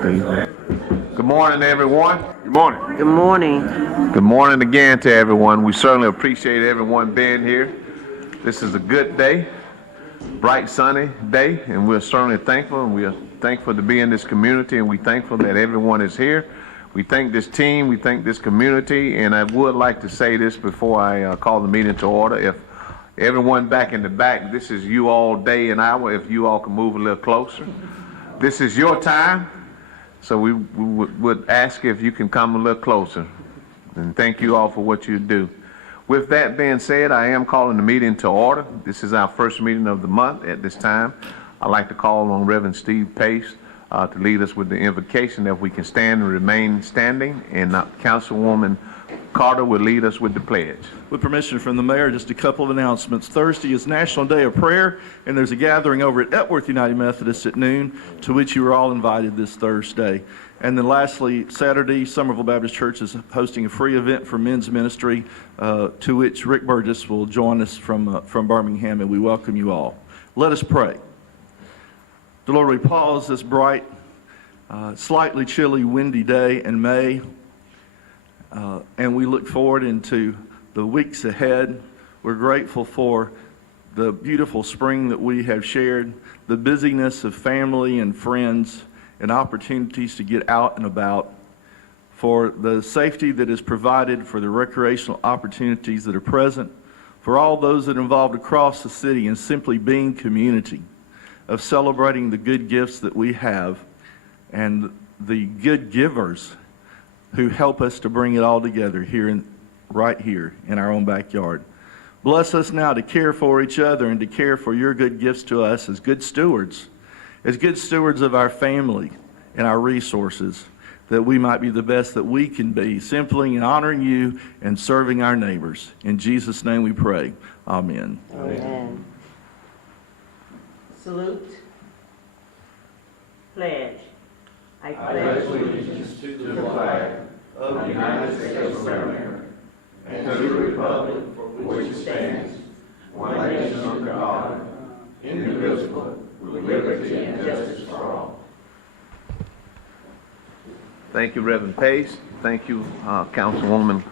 Steve. Good morning, everyone. Good morning. Good morning. Good morning again to everyone. We certainly appreciate everyone being here. This is a good day, bright sunny day, and we're certainly thankful. And we are thankful to be in this community, and we're thankful that everyone is here. We thank this team, we thank this community, and I would like to say this before I call the meeting to order. If everyone back in the back, this is you all day and hour, if you all can move a little closer. This is your time, so we would ask if you can come a little closer. And thank you all for what you do. With that being said, I am calling the meeting to order. This is our first meeting of the month at this time. I'd like to call on Reverend Steve Pace to lead us with the invocation, if we can stand and remain standing, and Councilwoman Carter will lead us with the pledge. With permission from the mayor, just a couple of announcements. Thursday is National Day of Prayer, and there's a gathering over at Epworth United Methodist at noon, to which you are all invited this Thursday. And then lastly, Saturday, Somerville Baptist Church is hosting a free event for men's ministry, to which Rick Burgess will join us from Birmingham, and we welcome you all. Let us pray. The Lord, we pause this bright, slightly chilly, windy day in May, and we look forward into the weeks ahead. We're grateful for the beautiful spring that we have shared, the busyness of family and friends, and opportunities to get out and about, for the safety that is provided, for the recreational opportunities that are present, for all those that are involved across the city, and simply being community, of celebrating the good gifts that we have and the good givers who help us to bring it all together right here in our own backyard. Bless us now to care for each other and to care for your good gifts to us as good stewards of our family and our resources, that we might be the best that we can be, simply in honoring you and serving our neighbors. In Jesus' name we pray. Amen. Amen. Salute. Pledge. I pledge allegiance to the flag of the United States of America and to the republic for which it stands, one nation under God, indivisible, with liberty and justice for all. Thank you, Reverend Pace. Thank you, Councilwoman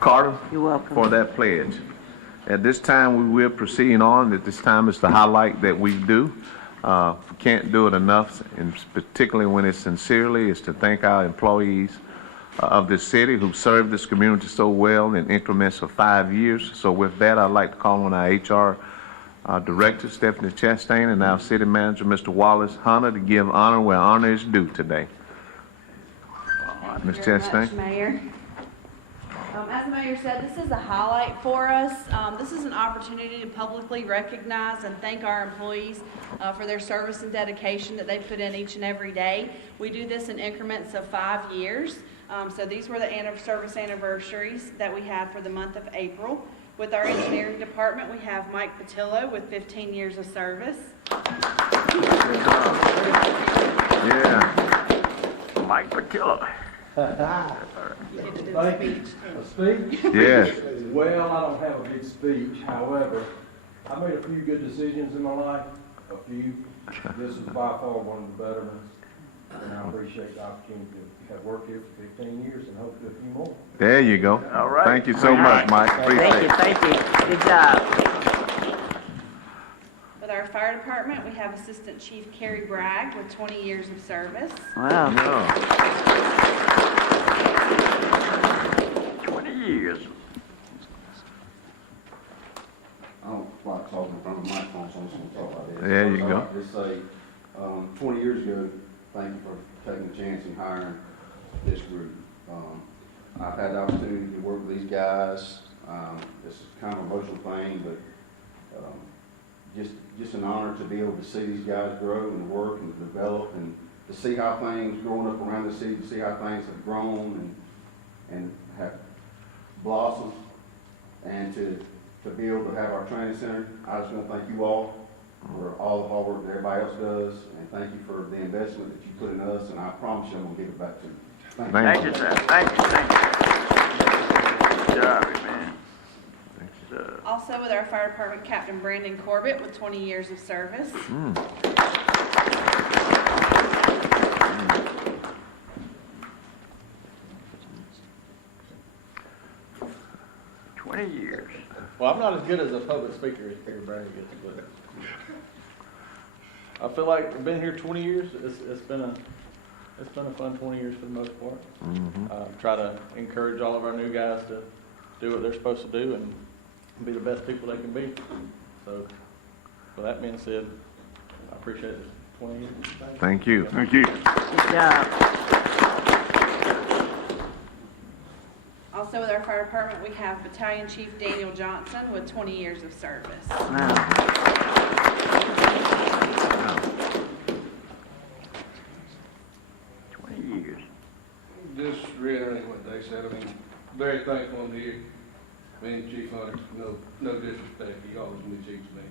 Carter. You're welcome. For that pledge. At this time, we will proceed on. At this time, it's the highlight that we do. We can't do it enough, and particularly when it's sincerely, is to thank our employees of this city who served this community so well in increments of 5 years. So with that, I'd like to call on our HR Director, Stephanie Chastain, and our City Manager, Mr. Wallace Hunter, to give honor where honor is due today. Ms. Chastain. Mayor. As the mayor said, this is a highlight for us. This is an opportunity to publicly recognize and thank our employees for their service and dedication that they put in each and every day. We do this in increments of 5 years. So these were the service anniversaries that we had for the month of April. With our engineering department, we have Mike Patillo with 15 years of service. Yeah. Mike Patillo. Thank you. A speech? Yes. Well, I don't have a big speech. However, I made a few good decisions in my life. A few. This is by far one of the better ones. And I appreciate the opportunity to have worked here for 15 years and hopefully a few more. There you go. All right. Thank you so much, Mike. Appreciate it. Thank you. Good job. With our fire department, we have Assistant Chief Kerry Bragg with 20 years of service. Wow. Yeah. 20 years. I don't like talking in front of the microphone, so I'm just going to talk about this. There you I'd go. like to say, 20 years ago, thank you for taking the chance and hiring this group. I've had the opportunity to work with these guys. This is kind of an emotional thing, but just an honor to be able to see these guys grow and work and develop, and to see how things growing up around the city, to see how things have grown and have blossomed, and to be able to have our training center. I just want to thank you all for all the hard work that everybody else does, and thank you for the investment that you put in us, and I promise you I'm going to give it back to you. Thank you, sir. Thank you. Good job, man. Also with our fire department, Captain Brandon Corbett with 20 years of service. 20 years. Well, I'm not as good as a public speaker as Terry Brady gets, but I feel like I've been here 20 years. It's been a fun 20 years for the most part. Try to encourage all of our new guys to do what they're supposed to do and be the best people they can be. So, with that being said, I appreciate it. 20 years. Thank you. Thank you. Good job. Also with our fire department, we have Battalion Chief Daniel Johnson with 20 years of service. Wow. 20 years. Just reiterating what they said, I mean, very thankful I'm here. Me and Chief Hunter, no disrespect, he always been chief to me.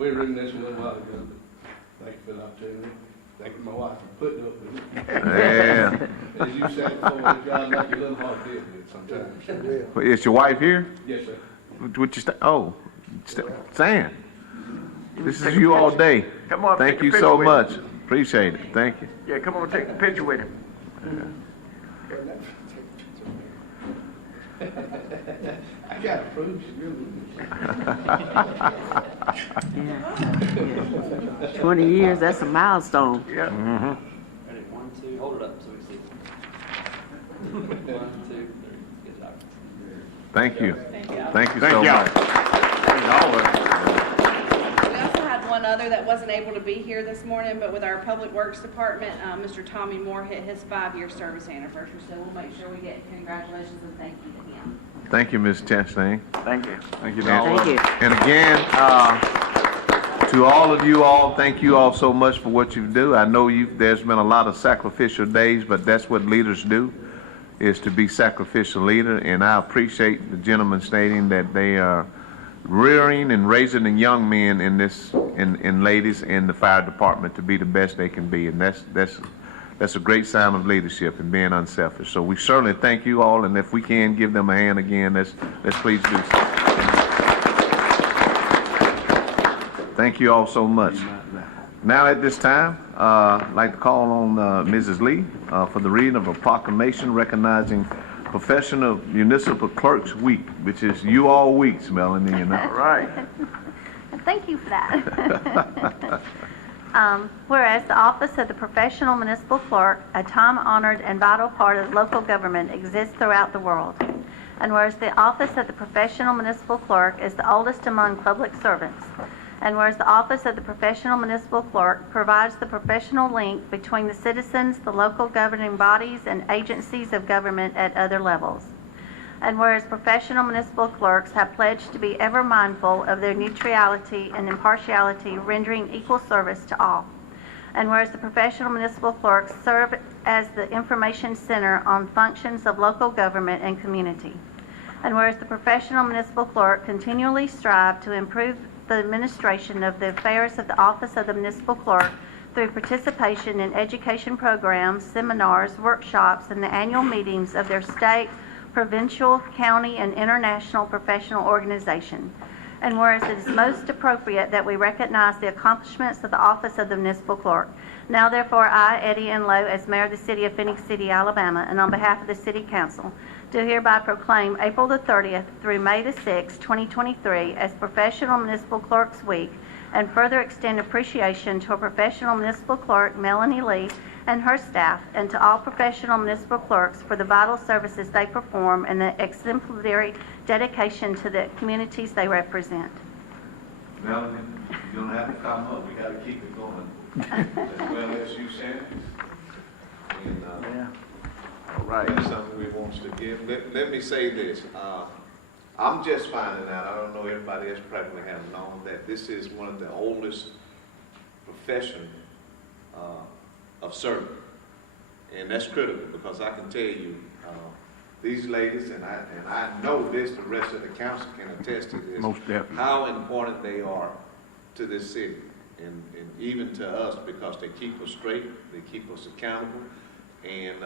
We were in this a little while ago, but thank you for the opportunity. Thank you, my wife, for putting up with it. Yeah. As you said before, the job make you a little hard to deal with sometimes. Is your wife here? Yes, sir. What you saying? This is you all day. Come on, Thank take a you picture so with much. Appreciate it. Thank you. Yeah, come on, take a picture with him. I gotta prove she really Yeah. 20 years, that's a milestone. Yeah. Ready? 1, 2. Hold it up so we see. 1, 2, 3. Good job. Thank you. Thank you Thank so y'all. much. We also had one other that wasn't able to be here this morning, but with our Public Works Department, Mr. Tommy Moore hit his 5-year service anniversary, so we'll make sure we get congratulations and thank you to him. Thank you, Ms. Chastain. Thank you. Thank you, And, Don. Thank you. and again, to all of you all, thank you all so much for what you do. I know there's been a lot of sacrificial days, but that's what leaders do, is to be sacrificial leader. And I appreciate the gentleman stating that they are rearing and raising the young men in ladies in the fire department to be the best they can be. And that's a great sign of leadership and being unselfish. So we certainly thank you all, and if we can give them a hand again, let's please do so. Thank you all so much. Now at this time, I'd like to call on Mrs. Lee for the reading of a proclamation recognizing Professional Municipal Clerks Week, which is you all weeks, Melanie, you know. All right. Thank you for that. Whereas the office of the professional municipal clerk, a time-honored and vital part of local government, exists throughout the world. And whereas the office of the professional municipal clerk is the oldest among public servants. And whereas the office of the professional municipal clerk provides the professional link between the citizens, the local governing bodies, and agencies of government at other levels. And whereas professional municipal clerks have pledged to be ever mindful of their neutrality and impartiality, rendering equal service to all. And whereas the professional municipal clerks serve as the information center on functions of local government and community. And whereas the professional municipal clerk continually strive to improve the administration of the affairs of the office of the municipal clerk through participation in education programs, seminars, workshops, and the annual meetings of their state, provincial, county, and international professional organization. And whereas it is most appropriate that we recognize the accomplishments of the office of the municipal clerk. Now therefore I, Eddie N. Lowe, as mayor of the city of Phenix City, Alabama, and on behalf of the city council, do hereby proclaim April the 30th through May the 6th, 2023 as Professional Municipal Clerks Week, and further extend appreciation to our professional municipal clerk, Melanie Lee, and her staff, and to all professional municipal clerks for the vital services they perform and the exemplary dedication to the communities they represent. Melanie, you don't have to come up. We got to keep it going. As well as you, Shannon. And, Yeah. All right. that's something we want to give. Let me say this. I'm just finding out, I don't know everybody else probably has known, that this is one of the oldest profession of serving. And that's critical because I can tell you, these ladies, and I know this, the rest of the council can attest to this, Most definitely. how important they are to this city and even to us because they keep us straight, they keep us accountable, and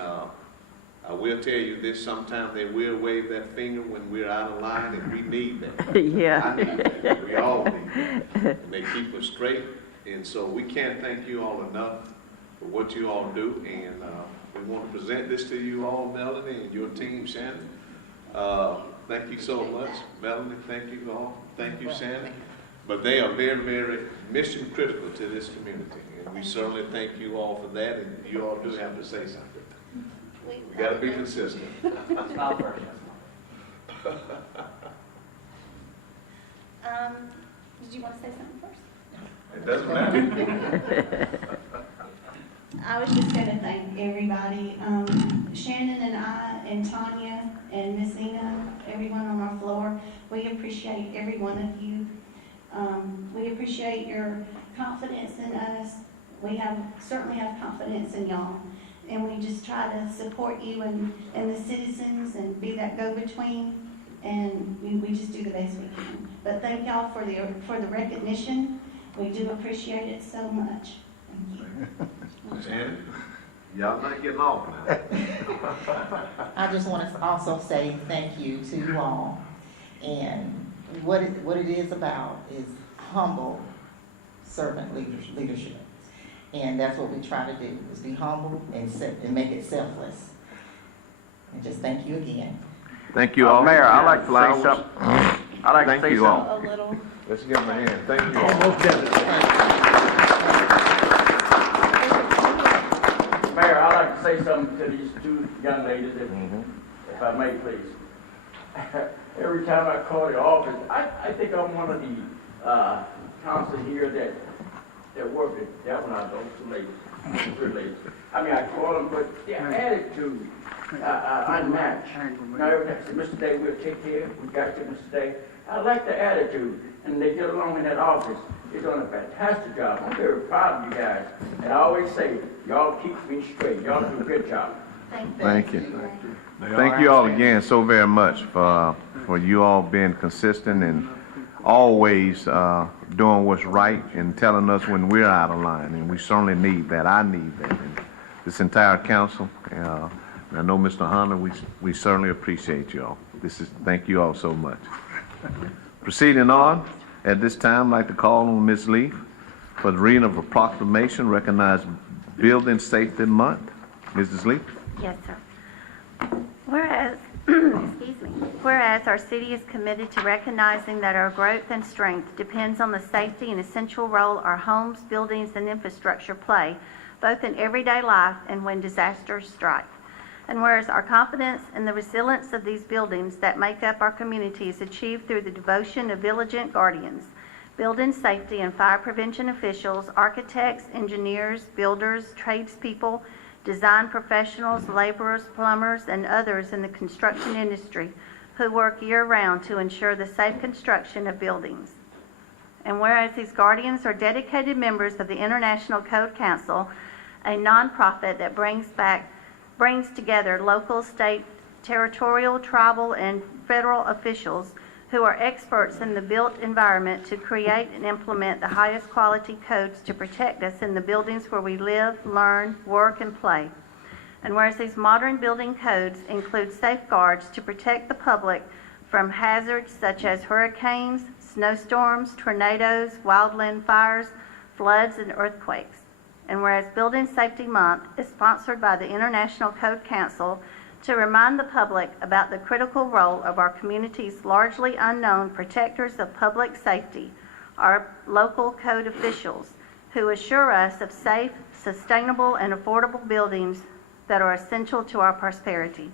I will tell you this, sometimes they will wave that finger when we're out of line and we need that. Yeah. I need that. We all need that. And they keep us straight, and so we can't thank you all enough for what you all do, and we want to present this to you all, Melanie, and your team, Shannon, Thank you so much, Melanie. Thank you all. Thank you, Shannon. But they are very, very mission critical to this community, and we certainly thank you all for that. And you all do have to say something. We got to be consistent. Did you want to say something first? It doesn't matter. I was just going to thank everybody, Shannon and I and Tanya and Miss Zena, everyone on our floor. We appreciate every one of you. We appreciate your confidence in us. We certainly have confidence in y'all. And we just try to support you and the citizens and be that go-between. And we just do the best we can. But thank y'all for the recognition. We do appreciate it so much. Thank you. Shannon, y'all not getting off now. I just want to also say thank you to you all. And what it is about is humble servant leadership. And that's what we try to do, is be humble and make it selfless. And just thank you again. Thank you all. Mayor, I'd like to Flowers. say something. I'd like Thank to say you something. all. A little. Let's give them a hand. Thank you all. Mayor, I'd like to say something to these two young ladies, if I may, please. Every time I call the office, I think I'm one of the council here that work at that one. I don't too late. I mean, I call them, but their attitude unmatched. Now, every time I say, Mr. Day, we'll take care. We got you, Mr. Day. I like the attitude, and they get along in that office. They're doing a fantastic job. I'm very proud of you guys. And I always say, y'all keep me straight. Y'all do a good job. Thank you. Thank you all again so very much for you all being consistent and always doing what's right and telling us when we're out of line. And we certainly need that. I need that. And this entire council, and I know Mr. Hunter, we certainly appreciate you all. Thank you all so much. Proceeding on, at this time, I'd like to call on Ms. Leaf for the reading of a proclamation recognizing Building Safety Month. Mrs. Leaf? Yes, sir. Whereas, excuse me, whereas our city is committed to recognizing that our growth and strength depends on the safety and essential role our homes, buildings, and infrastructure play, both in everyday life and when disasters strike. And whereas our confidence in the resilience of these buildings that make up our community is achieved through the devotion of diligent guardians, building safety and fire prevention officials, architects, engineers, builders, tradespeople, design professionals, laborers, plumbers, and others in the construction industry who work year-round to ensure the safe construction of buildings. And whereas these guardians are dedicated members of the International Code Council, a nonprofit that brings together local, state, territorial, tribal, and federal officials who are experts in the built environment to create and implement the highest quality codes to protect us in the buildings where we live, learn, work, and play. And whereas these modern building codes include safeguards to protect the public from hazards such as hurricanes, snowstorms, tornadoes, wildland fires, floods, and earthquakes. And whereas Building Safety Month is sponsored by the International Code Council to remind the public about the critical role of our community's largely unknown protectors of public safety, our local code officials, who assure us of safe, sustainable, and affordable buildings that are essential to our prosperity.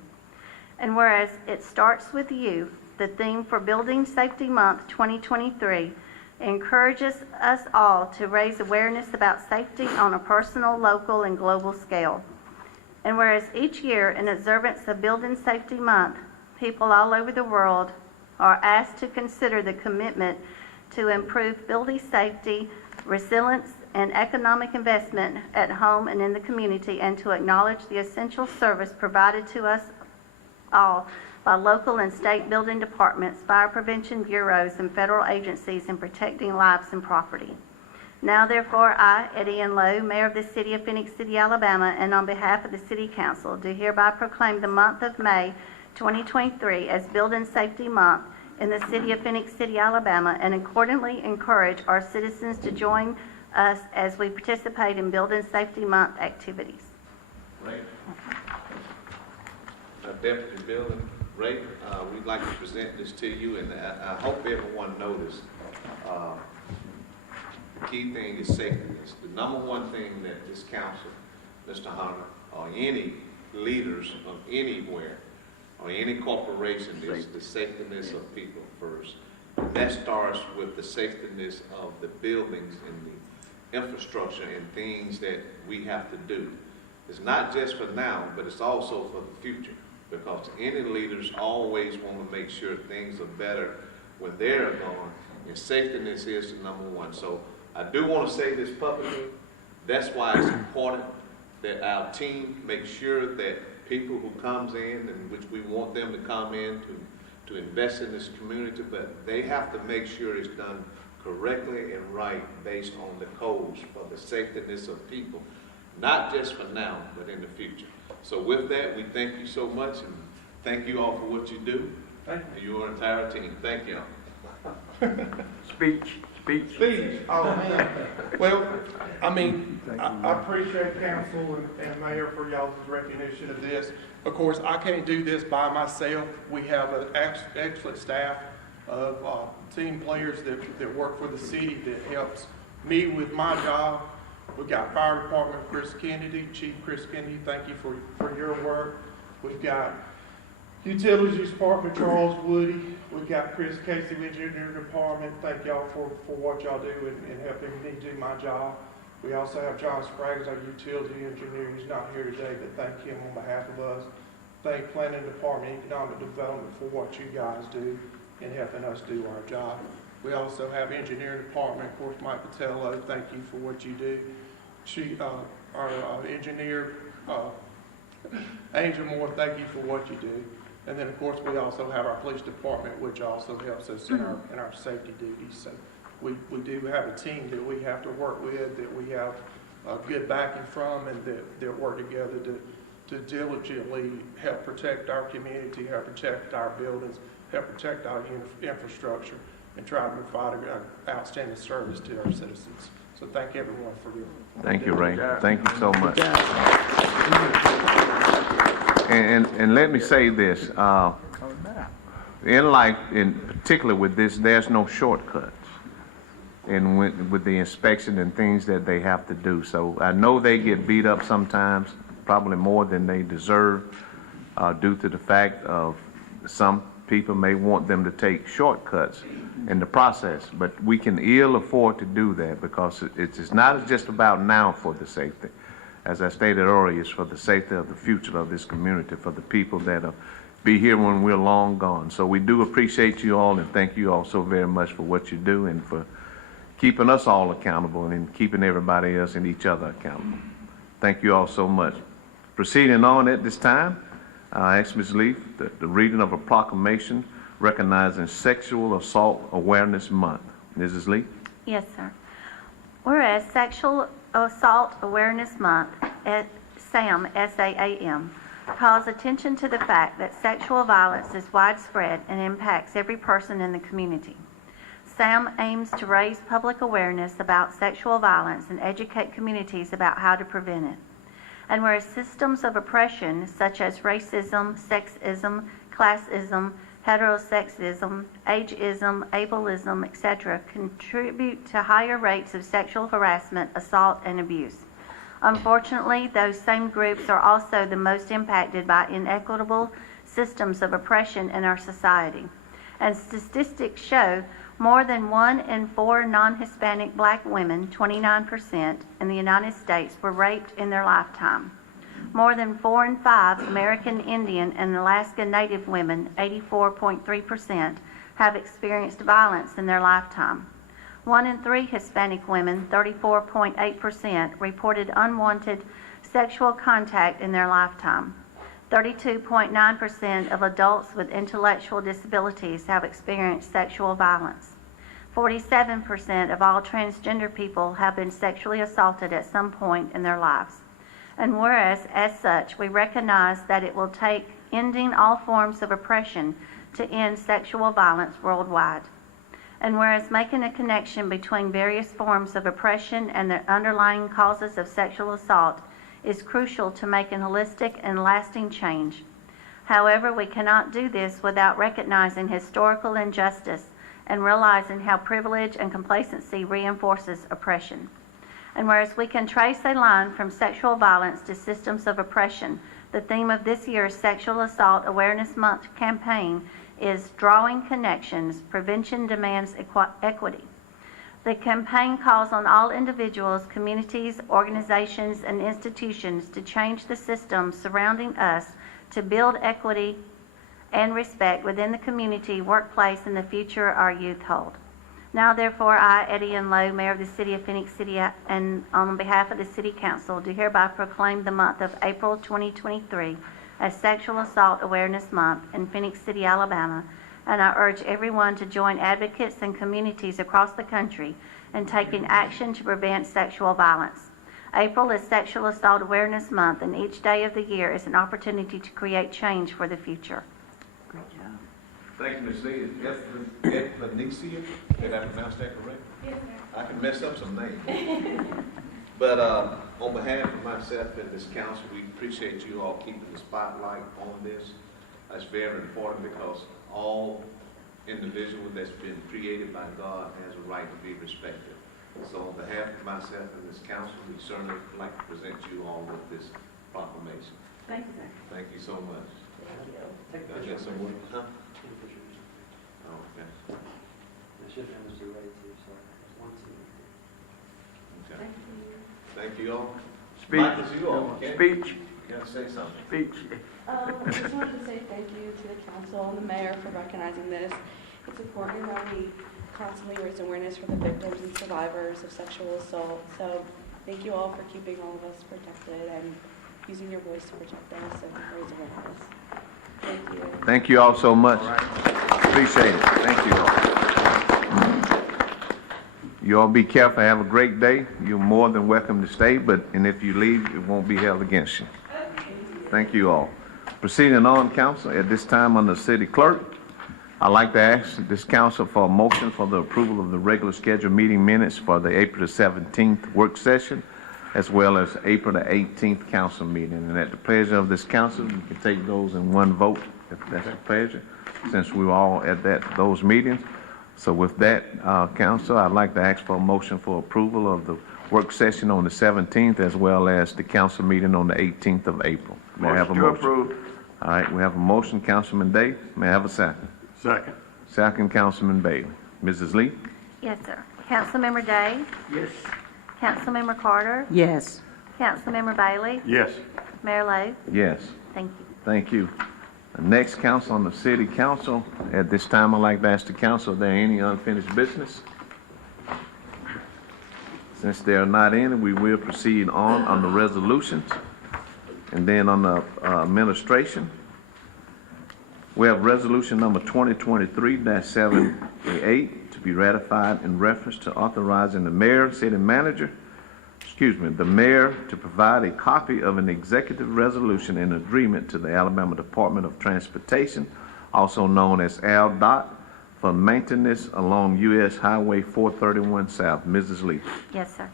And whereas it starts with you, the theme for Building Safety Month 2023 encourages us all to raise awareness about safety on a personal, local, and global scale. And whereas each year in observance of Building Safety Month, people all over the world are asked to consider the commitment to improve building safety, resilience, and economic investment at home and in the community, and to acknowledge the essential service provided to us all by local and state building departments, fire prevention bureaus, and federal agencies in protecting lives and property. Now, therefore, I, Eddie Ann Lowe, Mayor of the City of Phenix City, Alabama, and on behalf of the City Council, do hereby proclaim the month of May 2023 as Building Safety Month in the City of Phenix City, Alabama, and accordingly encourage our citizens to join us as we participate in Building Safety Month activities. Right. Deputy Building Ray, we'd like to present this to you, and I hope everyone noticed. The key thing is safety. It's the number one thing that this council, Mr. Hunter, or any leaders of anywhere, or any corporation, is the safetyness of people first. And that starts with the safetyness of the buildings and the infrastructure and things that we have to do. It's not just for now, but it's also for the future, because any leaders always want to make sure things are better when they're gone, and safetyness is the number one. So I do want to say this publicly. That's why it's important that our team make sure that people who comes in, and which we want them to come in to invest in this community, but they have to make sure it's done correctly and right based on the codes for the safetyness of people, not just for now, but in the future. So with that, we thank you so much, and thank you all for what you do. Thank you. Your entire team. Thank you. Speech. Oh, man. Well, I mean, I appreciate council and mayor for y'all's recognition of this. Of course, I can't do this by myself. We have an excellent staff of team players that work for the city that helps me with my job. We've got fire department, Chris Kennedy, Chief Chris Kennedy, thank you for your work. We've got Utilities Department, Charles Woody. We've got Chris Casey, Engineering Department. Thank y'all for what y'all do in helping me do my job. We also have John Sprague, our utility engineer. He's not here today, but thank him on behalf of us. Thank Planning Department, Economic Development for what you guys do in helping us do our job. We also have Engineering Department, of course, Mike Patello. Thank you for what you do. Our engineer, Angel Moore, thank you for what you do. And then, of course, we also have our police department, which also helps us in our safety duties. So we do have a team that we have to work with, that we have good backing from, and that work together to diligently help protect our community, help protect our buildings, help protect our infrastructure, and try to provide an outstanding service to our citizens. So thank everyone for your. Thank you, Ray. Thank you so much. And let me say this, in life, in particular with this, there's no shortcuts and with the inspection and things that they have to do. So I know they get beat up sometimes, probably more than they deserve, due to the fact of some people may want them to take shortcuts in the process, but we can ill afford to do that, because it's not just about now for the safety. As I stated earlier, it's for the safety of the future of this community, for the people that'll be here when we're long gone. So we do appreciate you all, and thank you all so very much for what you do and for keeping us all accountable and keeping everybody else and each other accountable. Thank you all so much. Proceeding on at this time, I ask Ms. Leaf the reading of a proclamation recognizing Sexual Assault Awareness Month. Mrs. Leaf? Yes, sir. Whereas Sexual Assault Awareness Month, SAM, S-A-A-M, calls attention to the fact that sexual violence is widespread and impacts every person in the community. SAM aims to raise public awareness about sexual violence and educate communities about how to prevent it. And whereas systems of oppression such as racism, sexism, classism, heterosexism, ageism, ableism, etc., contribute to higher rates of sexual harassment, assault, and abuse. Unfortunately, those same groups are also the most impacted by inequitable systems of oppression in our society. And statistics show more than 1 in 4 non-Hispanic black women, 29%, in the United States were raped in their lifetime. More than 4 in 5 American Indian and Alaska Native women, 84.3%, have experienced violence in their lifetime. 1 in 3 Hispanic women, 34.8%, reported unwanted sexual contact in their lifetime. 32.9% of adults with intellectual disabilities have experienced sexual violence. 47% of all transgender people have been sexually assaulted at some point in their lives. And whereas, as such, we recognize that it will take ending all forms of oppression to end sexual violence worldwide. And whereas making a connection between various forms of oppression and the underlying causes of sexual assault is crucial to making holistic and lasting change. However, we cannot do this without recognizing historical injustice and realizing how privilege and complacency reinforces oppression. And whereas we can trace a line from sexual violence to systems of oppression, the theme of this year's Sexual Assault Awareness Month campaign is Drawing Connections, Prevention Demands Equity. The campaign calls on all individuals, communities, organizations, and institutions to change the systems surrounding us to build equity and respect within the community, workplace, and the future our youth hold. Now, therefore, I, Eddie N. Lowe, Mayor of the City of Phenix City, and on behalf of the City Council, do hereby proclaim the month of April 2023 as Sexual Assault Awareness Month in Phenix City, Alabama, and I urge everyone to join advocates and communities across the country in taking action to prevent sexual violence. April is Sexual Assault Awareness Month, and each day of the year is an opportunity to create change for the future. Thank you, Ms. Lee. Epinicia, did I pronounce that correct? Yes, I can mess up some names. But on behalf of myself and this council, we appreciate you all keeping the spotlight on this. That's very important because all individual that's been created by God has a right to be respected. So on behalf of myself and this council, we certainly would like to present you all with this proclamation. Thank you, sir. Thank you so much. Take a I picture. guess someone, huh? Take a picture. Oh, okay. I should have those two ready too, so there's 1, 2. Okay. Thank you. Thank you all. Speech. Mike, it's you all. Okay? Speech. You gotta say something. Speech. I just wanted to say thank you to the council and the mayor for recognizing this. It's important that we constantly raise awareness for the victims and survivors of sexual assault. So thank you all for keeping all of us protected and using your voice to protect us and raise awareness. Thank you. Thank you all so much. Appreciate it. Thank you all. You all be careful. Have a great day. You're more than welcome to stay, and if you leave, it won't be held against you. Thank you all. Proceeding on, council, at this time under city clerk, I'd like to ask this council for a motion for the approval of the regular scheduled meeting minutes for the April the 17th work session, as well as April the 18th council meeting. And at the pleasure of this council, you can take those in one vote, if that's the pleasure, since we were all at those meetings. So with that, council, I'd like to ask for a motion for approval of the work session on the 17th, as well as the council meeting on the 18th of April. May I have a motion? To approve. All right, we have a motion, Councilman Day. May I have a second? Second. Second, Councilman Bailey. Mrs. Lee? Yes, sir. Councilmember Day? Yes. Councilmember Carter? Yes. Councilmember Bailey? Yes. Mayor Lowe? Yes. Thank you. Thank you. The next council on the city council. At this time, I'd like to ask the council, are there any unfinished business? Since there are not any, we will proceed on the resolutions. And then on the administration, we have resolution number 2023-78 to be ratified in reference to authorizing the mayor, city manager, the mayor to provide a copy of an executive resolution in agreement to the Alabama Department of Transportation, also known as ALDOT, for maintenance along U.S. Highway 431 South. Mrs. Lee. Yes, sir.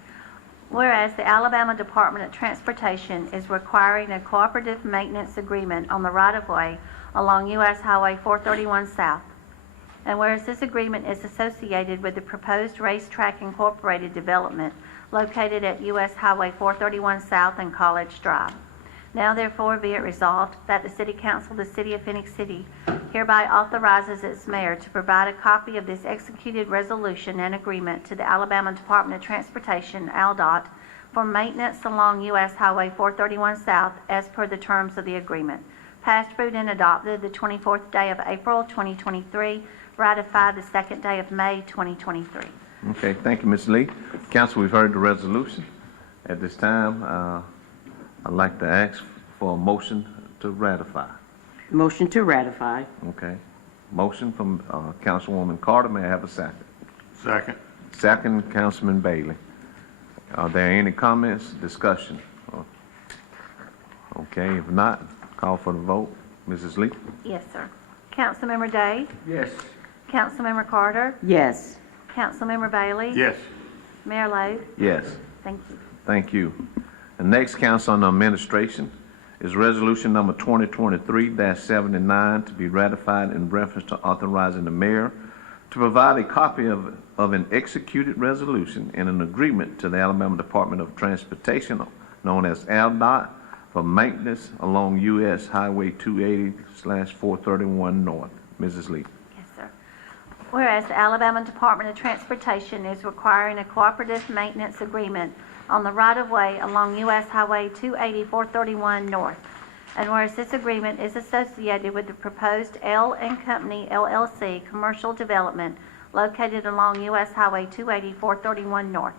Whereas the Alabama Department of Transportation is requiring a cooperative maintenance agreement on the right-of-way along U.S. Highway 431 South, and whereas this agreement is associated with the proposed Racetrack Incorporated development located at U.S. Highway 431 South and College Drive. Now therefore be it resolved that the City Council of the City of Phenix City hereby authorizes its mayor to provide a copy of this executed resolution and agreement to the Alabama Department of Transportation, ALDOT, for maintenance along U.S. Highway 431 South as per the terms of the agreement. Passed, approved, and adopted the 24th day of April 2023, ratified the 2nd day of May 2023. Okay, thank you, Ms. Lee. Council, we've heard the resolution. At this time, I'd like to ask for a motion to ratify. Motion to ratify. Okay. Motion from Councilwoman Carter. May I have a second? Second. Second, Councilman Bailey. Are there any comments, discussion? Okay, if not, call for the vote. Mrs. Lee? Yes, sir. Councilmember Day? Yes. Councilmember Carter? Yes. Councilmember Bailey? Yes. Mayor Lowe? Yes. Thank you. Thank you. The next council on the administration. is Resolution Number 2023-79 to be ratified in reference to authorizing the mayor to provide a copy of an executed resolution and an agreement to the Alabama Department of Transportation, known as ALDOT, for maintenance along U.S. Highway 280/431 North. Mrs. Lee. Yes, sir. Whereas the Alabama Department of Transportation is requiring a cooperative maintenance agreement on the right-of-way along U.S. Highway 280/431 North. And whereas this agreement is associated with the proposed L & Company LLC commercial development located along U.S. Highway 280/431 North.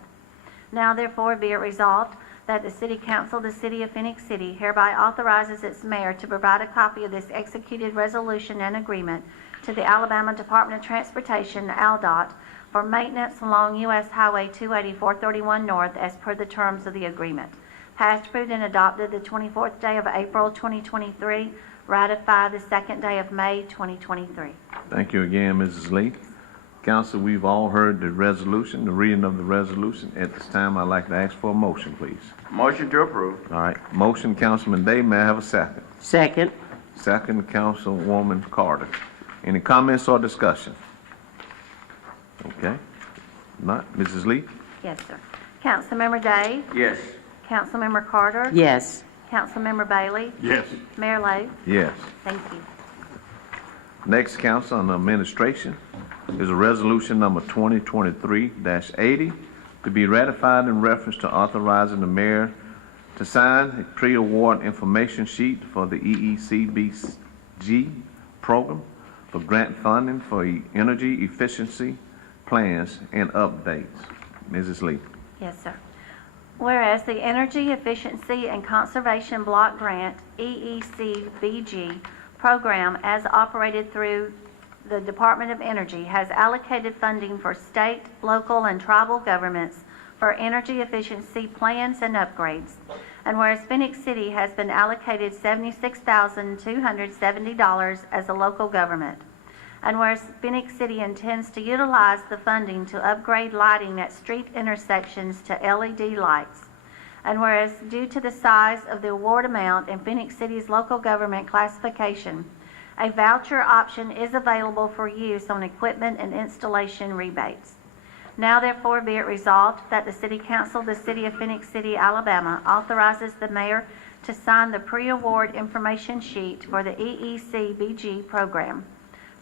Now therefore be it resolved that the City Council of the City of Phenix City hereby authorizes its mayor to provide a copy of this executed resolution and agreement to the Alabama Department of Transportation, ALDOT, for maintenance along U.S. Highway 280/431 North as per the terms of the agreement. Passed, approved, and adopted the 24th day of April 2023, ratified the 2nd day of May 2023. Thank you again, Mrs. Lee. Council, we've all heard the resolution, the reading of the resolution. At this time, I'd like to ask for a motion, please. Motion to approve. All right, motion, Councilman Day. May I have a second? Second. Second, Councilwoman Carter. Any comments or discussion? Okay. Not. Mrs. Lee? Yes, sir. Councilmember Day? Yes. Councilmember Carter? Yes. Councilmember Bailey? Yes. Mayor Lo? Yes. Thank you. Next, Council on Administration is a resolution number 2023-80 to be ratified in reference to authorizing the mayor to sign a pre-award information sheet for the EECBG program for grant funding for energy efficiency plans and updates. Mrs. Lee. Yes, sir. Whereas the Energy Efficiency and Conservation Block Grant, EECBG, program as operated through the Department of Energy has allocated funding for state, local, and tribal governments for energy efficiency plans and upgrades. And whereas Phenix City has been allocated $76,270 as a local government. And whereas Phenix City intends to utilize the funding to upgrade lighting at street intersections to LED lights. And whereas due to the size of the award amount in Phenix City's local government classification, a voucher option is available for use on equipment and installation rebates. Now therefore be it resolved that the City Council of the City of Phenix City, Alabama authorizes the mayor to sign the pre-award information sheet for the EECBG program.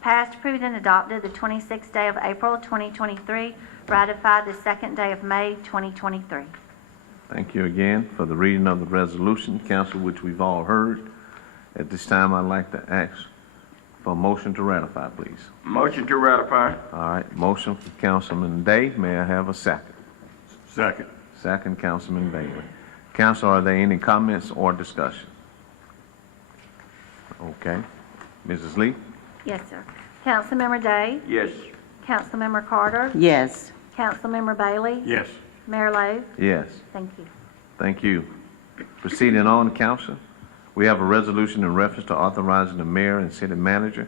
Passed, approved, and adopted the 26th day of April 2023, ratified the 2nd day of May 2023. Thank you again for the reading of the resolution, Council, which we've all heard. At this time, I'd like to ask for a motion to ratify, please. Motion to ratify. All right, motion for Councilman Day. May I have a second? Second. Second, Councilman Bailey. Council, are there any comments or discussion? Okay. Mrs. Lee? Yes, sir. Councilmember Day? Yes. Councilmember Carter? Yes. Councilmember Bailey? Yes. Mayor Lo? Yes. Thank you. Thank you. Proceeding on, Council, we have a resolution in reference to authorizing the mayor and city manager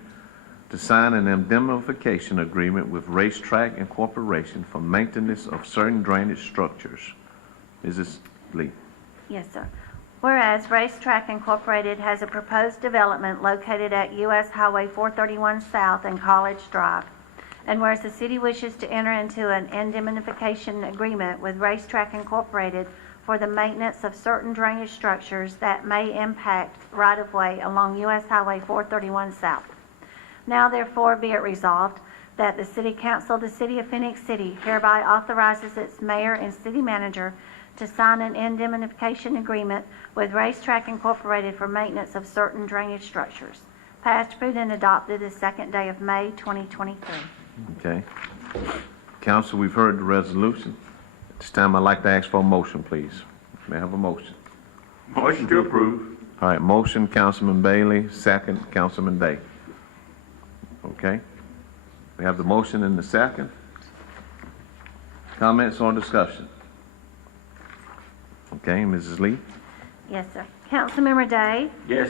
to sign an indemnification agreement with Racetrack Incorporation for maintenance of certain drainage structures. Mrs. Lee. Yes, sir. Whereas Racetrack Incorporated has a proposed development located at U.S. Highway 431 South and College Drive. And whereas the city wishes to enter into an indemnification agreement with Racetrack Incorporated for the maintenance of certain drainage structures that may impact right-of-way along U.S. Highway 431 South. Now therefore be it resolved that the City Council of the City of Phenix City hereby authorizes its mayor and city manager to sign an indemnification agreement with Racetrack Incorporated for maintenance of certain drainage structures. Passed, approved, and adopted the 2nd day of May 2023. Okay. Council, we've heard the resolution. At this time, I'd like to ask for a motion, please. May I have a motion? Motion to approve. All right, motion, Councilman Bailey, second, Councilman Day. Okay. We have the motion and the second. Comments or discussion? Okay, Mrs. Lee? Yes, sir. Councilmember Day? Yes.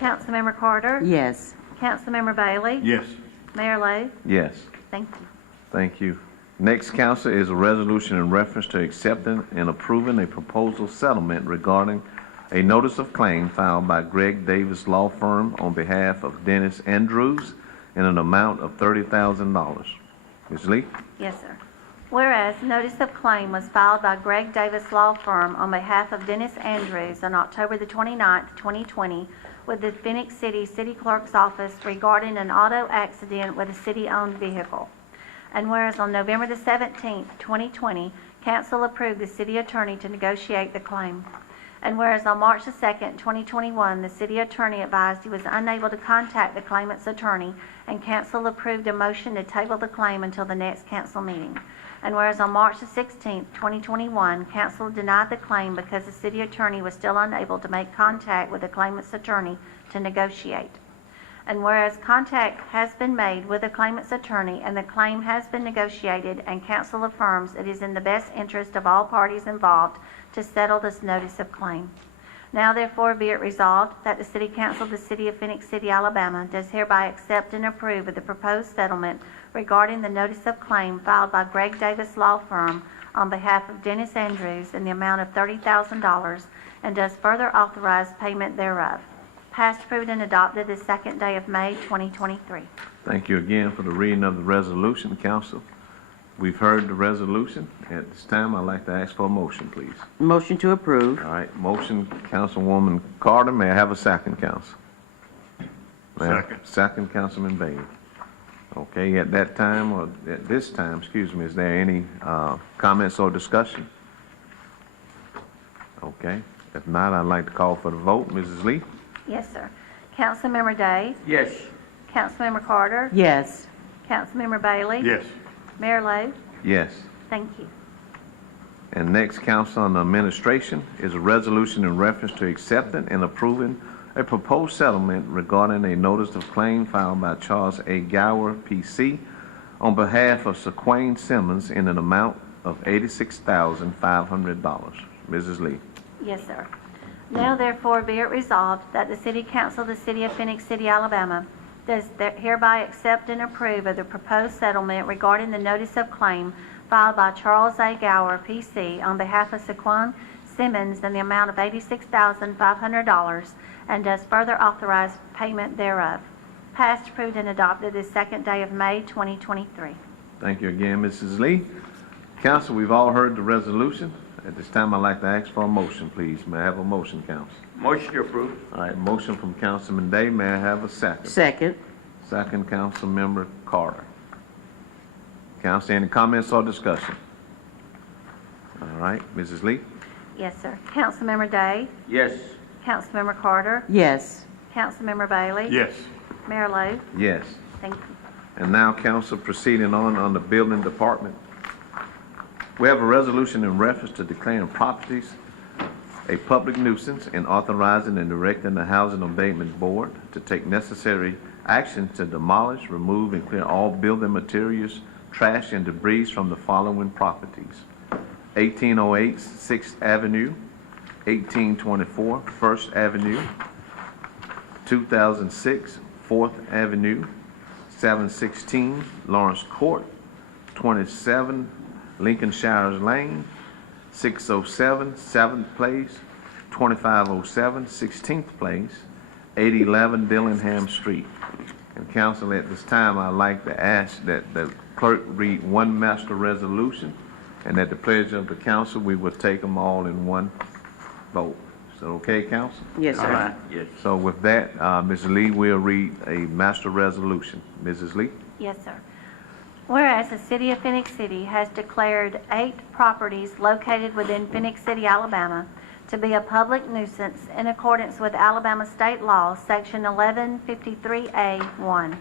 Councilmember Carter? Yes. Councilmember Bailey? Yes. Mayor Lo? Yes. Thank you. Thank you. Next, Council, is a resolution in reference to accepting and approving a proposal settlement regarding a notice of claim filed by Greg Davis Law Firm on behalf of Dennis Andrews in an amount of $30,000. Ms. Lee? Yes, sir. Whereas notice of claim was filed by Greg Davis Law Firm on behalf of Dennis Andrews on October the 29th, 2020, with the Phenix City Clerk's Office regarding an auto accident with a city-owned vehicle. And whereas on November the 17th, 2020, council approved the city attorney to negotiate the claim. And whereas on March the 2nd, 2021, the city attorney advised he was unable to contact the claimant's attorney, and council approved a motion to table the claim until the next council meeting. And whereas on March the 16th, 2021, council denied the claim because the city attorney was still unable to make contact with the claimant's attorney to negotiate. And whereas contact has been made with the claimant's attorney and the claim has been negotiated, and council affirms it is in the best interest of all parties involved to settle this notice of claim. Now therefore be it resolved that the City Council of the City of Phenix City, Alabama does hereby accept and approve of the proposed settlement regarding the notice of claim filed by Greg Davis Law Firm on behalf of Dennis Andrews in the amount of $30,000, and does further authorize payment thereof. Passed, approved, and adopted the second day of May, 2023. Thank you again for the reading of the resolution, Council. We've heard the resolution. At this time, I'd like to ask for a motion, please. Motion to approve. All right, motion, Councilwoman Carter. May I have a second, Council? Second. Second, Councilman Bailey. Okay, at that time, or at this time, excuse me, is there any comments or discussion? Okay, if not, I'd like to call for the vote. Mrs. Lee? Yes, sir. Councilmember Day? Yes. Councilmember Carter? Yes. Councilmember Bailey? Yes. Mayor Lo? Yes. Thank you. And next, Council on Administration, is a resolution in reference to accepting and approving a proposed settlement regarding a notice of claim filed by Charles A. Gower, P.C., on behalf of Sequane Simmons in an amount of $86,500. Mrs. Lee. Yes, sir. Now therefore be it resolved that the City Council of the City of Phenix City, Alabama does hereby accept and approve of the proposed settlement regarding the notice of claim filed by Charles A. Gower, P.C., on behalf of Sequane Simmons in the amount of $86,500, and does further authorize payment thereof. Passed, approved, and adopted this second day of May, 2023. Thank you again, Mrs. Lee. Council, we've all heard the resolution. At this time, I'd like to ask for a motion, please. May I have a motion, Council? Motion to approve. All right, motion from Councilman Day. May I have a second? Second. Second, Councilmember Carter. Council, any comments or discussion? All right, Mrs. Lee? Yes, sir. Councilmember Day? Yes. Councilmember Carter? Yes. Councilmember Bailey? Yes. Mayor Lo? Yes. Thank you. And now, Council, proceeding on the Building Department. We have a resolution in reference to declaring properties a public nuisance and authorizing and directing the Housing Abatement Board to take necessary action to demolish, remove, and clear all building materials, trash, and debris from the following properties: 1808 6th Avenue, 1824 1st Avenue, 2006 4th Avenue, 716 Lawrence Court, 27 Lincolnshire Lane, 607 7th Place, 2507 16th Place, 811 Dillingham Street. And Council, at this time, I'd like to ask that the clerk read one master resolution, and at the pleasure of the council, we will take them all in one vote. Is that okay, Council? Yes, sir. All right. Yes. So with that, Mrs. Lee will read a master resolution. Mrs. Lee? Yes, sir. Whereas the City of Phenix City has declared 8 properties located within Phenix City, Alabama, to be a public nuisance in accordance with Alabama State Law, Section 1153A1.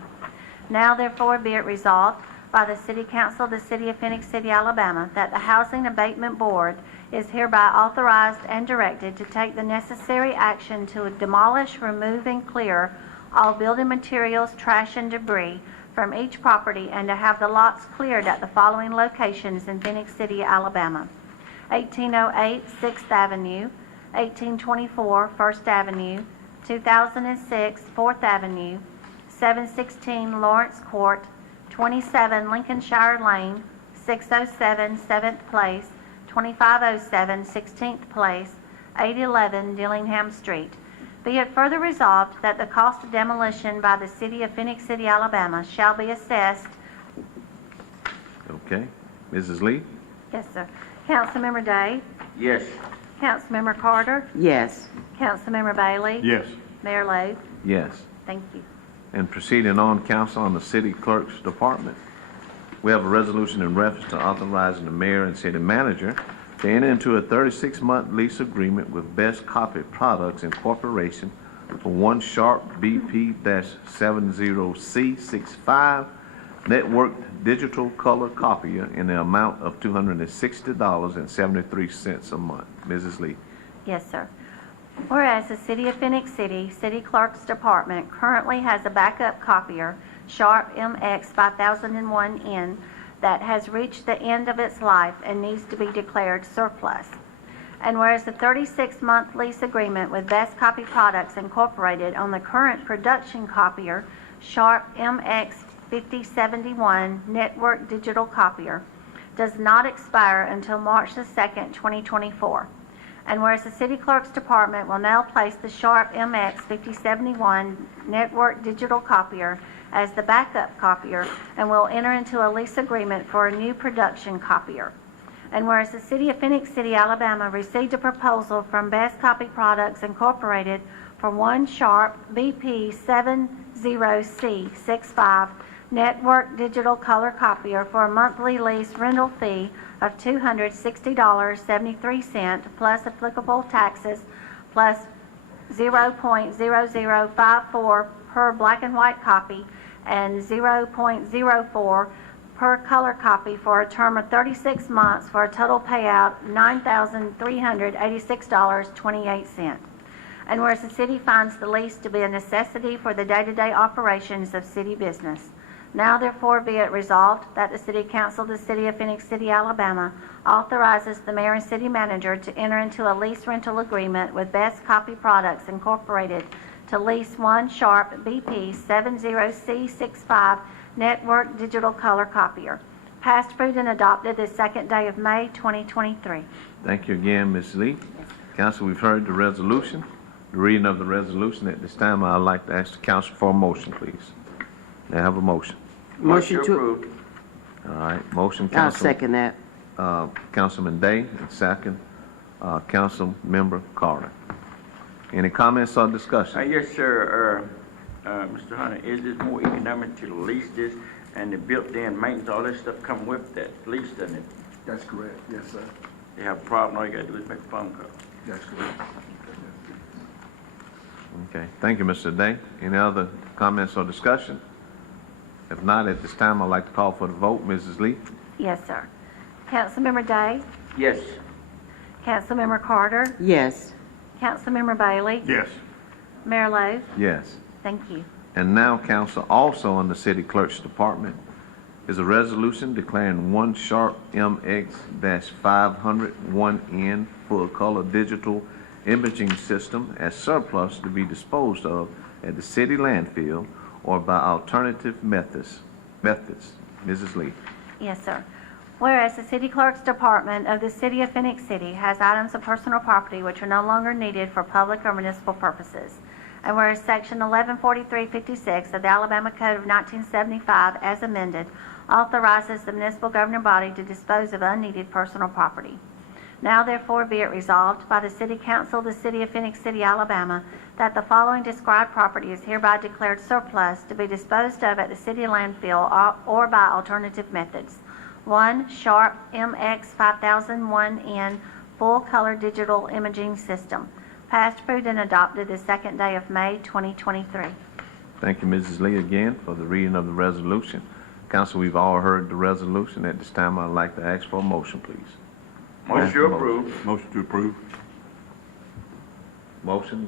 Now therefore be it resolved by the City Council of the City of Phenix City, Alabama, that the Housing Abatement Board is hereby authorized and directed to take the necessary action to demolish, remove, and clear all building materials, trash, and debris from each property, and to have the lots cleared at the following locations in Phenix City, Alabama: 1808 6th Avenue, 1824 1st Avenue, 2006 4th Avenue, 716 Lawrence Court, 27 Lincolnshire Lane, 607 7th Place, 2507 16th Place, 811 Dillingham Street. Be it further resolved that the cost of demolition by the City of Phenix City, Alabama shall be assessed. Okay. Mrs. Lee? Yes, sir. Councilmember Day? Yes. Councilmember Carter? Yes. Councilmember Bailey? Yes. Mayor Lo? Yes. Thank you. And proceeding on, council, on the city clerk's department. We have a resolution in reference to authorizing the mayor and city manager to enter into a 36-month lease agreement with Best Copy Products Incorporation for one Sharp BP-70C65 networked digital color copier in the amount of $260.73 a month. Mrs. Lee. Yes, sir. Whereas the City of Phenix City, City Clerk's Department currently has a backup copier, Sharp MX 5001N, that has reached the end of its life and needs to be declared surplus. And whereas the 36-month lease agreement with Best Copy Products Incorporated on the current production copier, Sharp MX 5071 network digital copier, does not expire until March the 2nd, 2024. And whereas the City Clerk's Department will now place the Sharp MX 5071 network digital copier as the backup copier and will enter into a lease agreement for a new production copier. And whereas the City of Phenix City, Alabama received a proposal from Best Copy Products Incorporated for one Sharp BP-70C65 network digital color copier for a monthly lease rental fee of $260.73 plus applicable taxes plus 0.0054 per black and white copy and 0.04 per color copy for a term of 36 months for a total payout $9,386.28. And whereas the city finds the lease to be a necessity for the day-to-day operations of city business. Now therefore be it resolved that the City Council of the City of Phenix City, Alabama authorizes the mayor and city manager to enter into a lease rental agreement with Best Copy Products Incorporated to lease one Sharp BP-70C65 network digital color copier. Passed, approved, and adopted the second day of May 2023. Thank you again, Ms. Lee. Council, we've heard the resolution. The reading of the resolution. At this time, I'd like to ask the council for a motion, please. May I have a motion? Motion to. All right, motion, I'll Council. second that. Councilman Day, and second, Council Member Carter. Any comments or discussion? Yes, sir. Mr. Hunter, is it more economic to lease this and the built-in maintenance, all that stuff come with that lease, doesn't it? That's correct, yes, sir. You have a problem, all you gotta do is make a phone call. That's correct. Okay, thank you, Mr. Day. Any other comments or discussion? If not, at this time, I'd like to call for the vote. Mrs. Lee? Yes, sir. Councilmember Day? Yes. Councilmember Carter? Yes. Councilmember Bailey? Yes. Mayor Lo? Yes. Thank you. And now, council, also in the city clerk's department, is a resolution declaring one Sharp MX-501N full color digital imaging system as surplus to be disposed of at the city landfill or by alternative methods. Mrs. Lee. Yes, sir. Whereas the City Clerk's Department of the City of Phenix City has items of personal property which are no longer needed for public or municipal purposes. And whereas Section 114356 of the Alabama Code of 1975, as amended, authorizes the municipal governing body to dispose of unneeded personal property. Now therefore be it resolved by the City Council of the City of Phenix City, Alabama, that the following described property is hereby declared surplus to be disposed of at the city landfill or by alternative methods. One Sharp MX-5001N full color digital imaging system. Passed, approved, and adopted the second day of May 2023. Thank you, Mrs. Lee, again for the reading of the resolution. Council, we've all heard the resolution. At this time, I'd like to ask for a motion, please. Motion to approve. Motion to approve. Motion,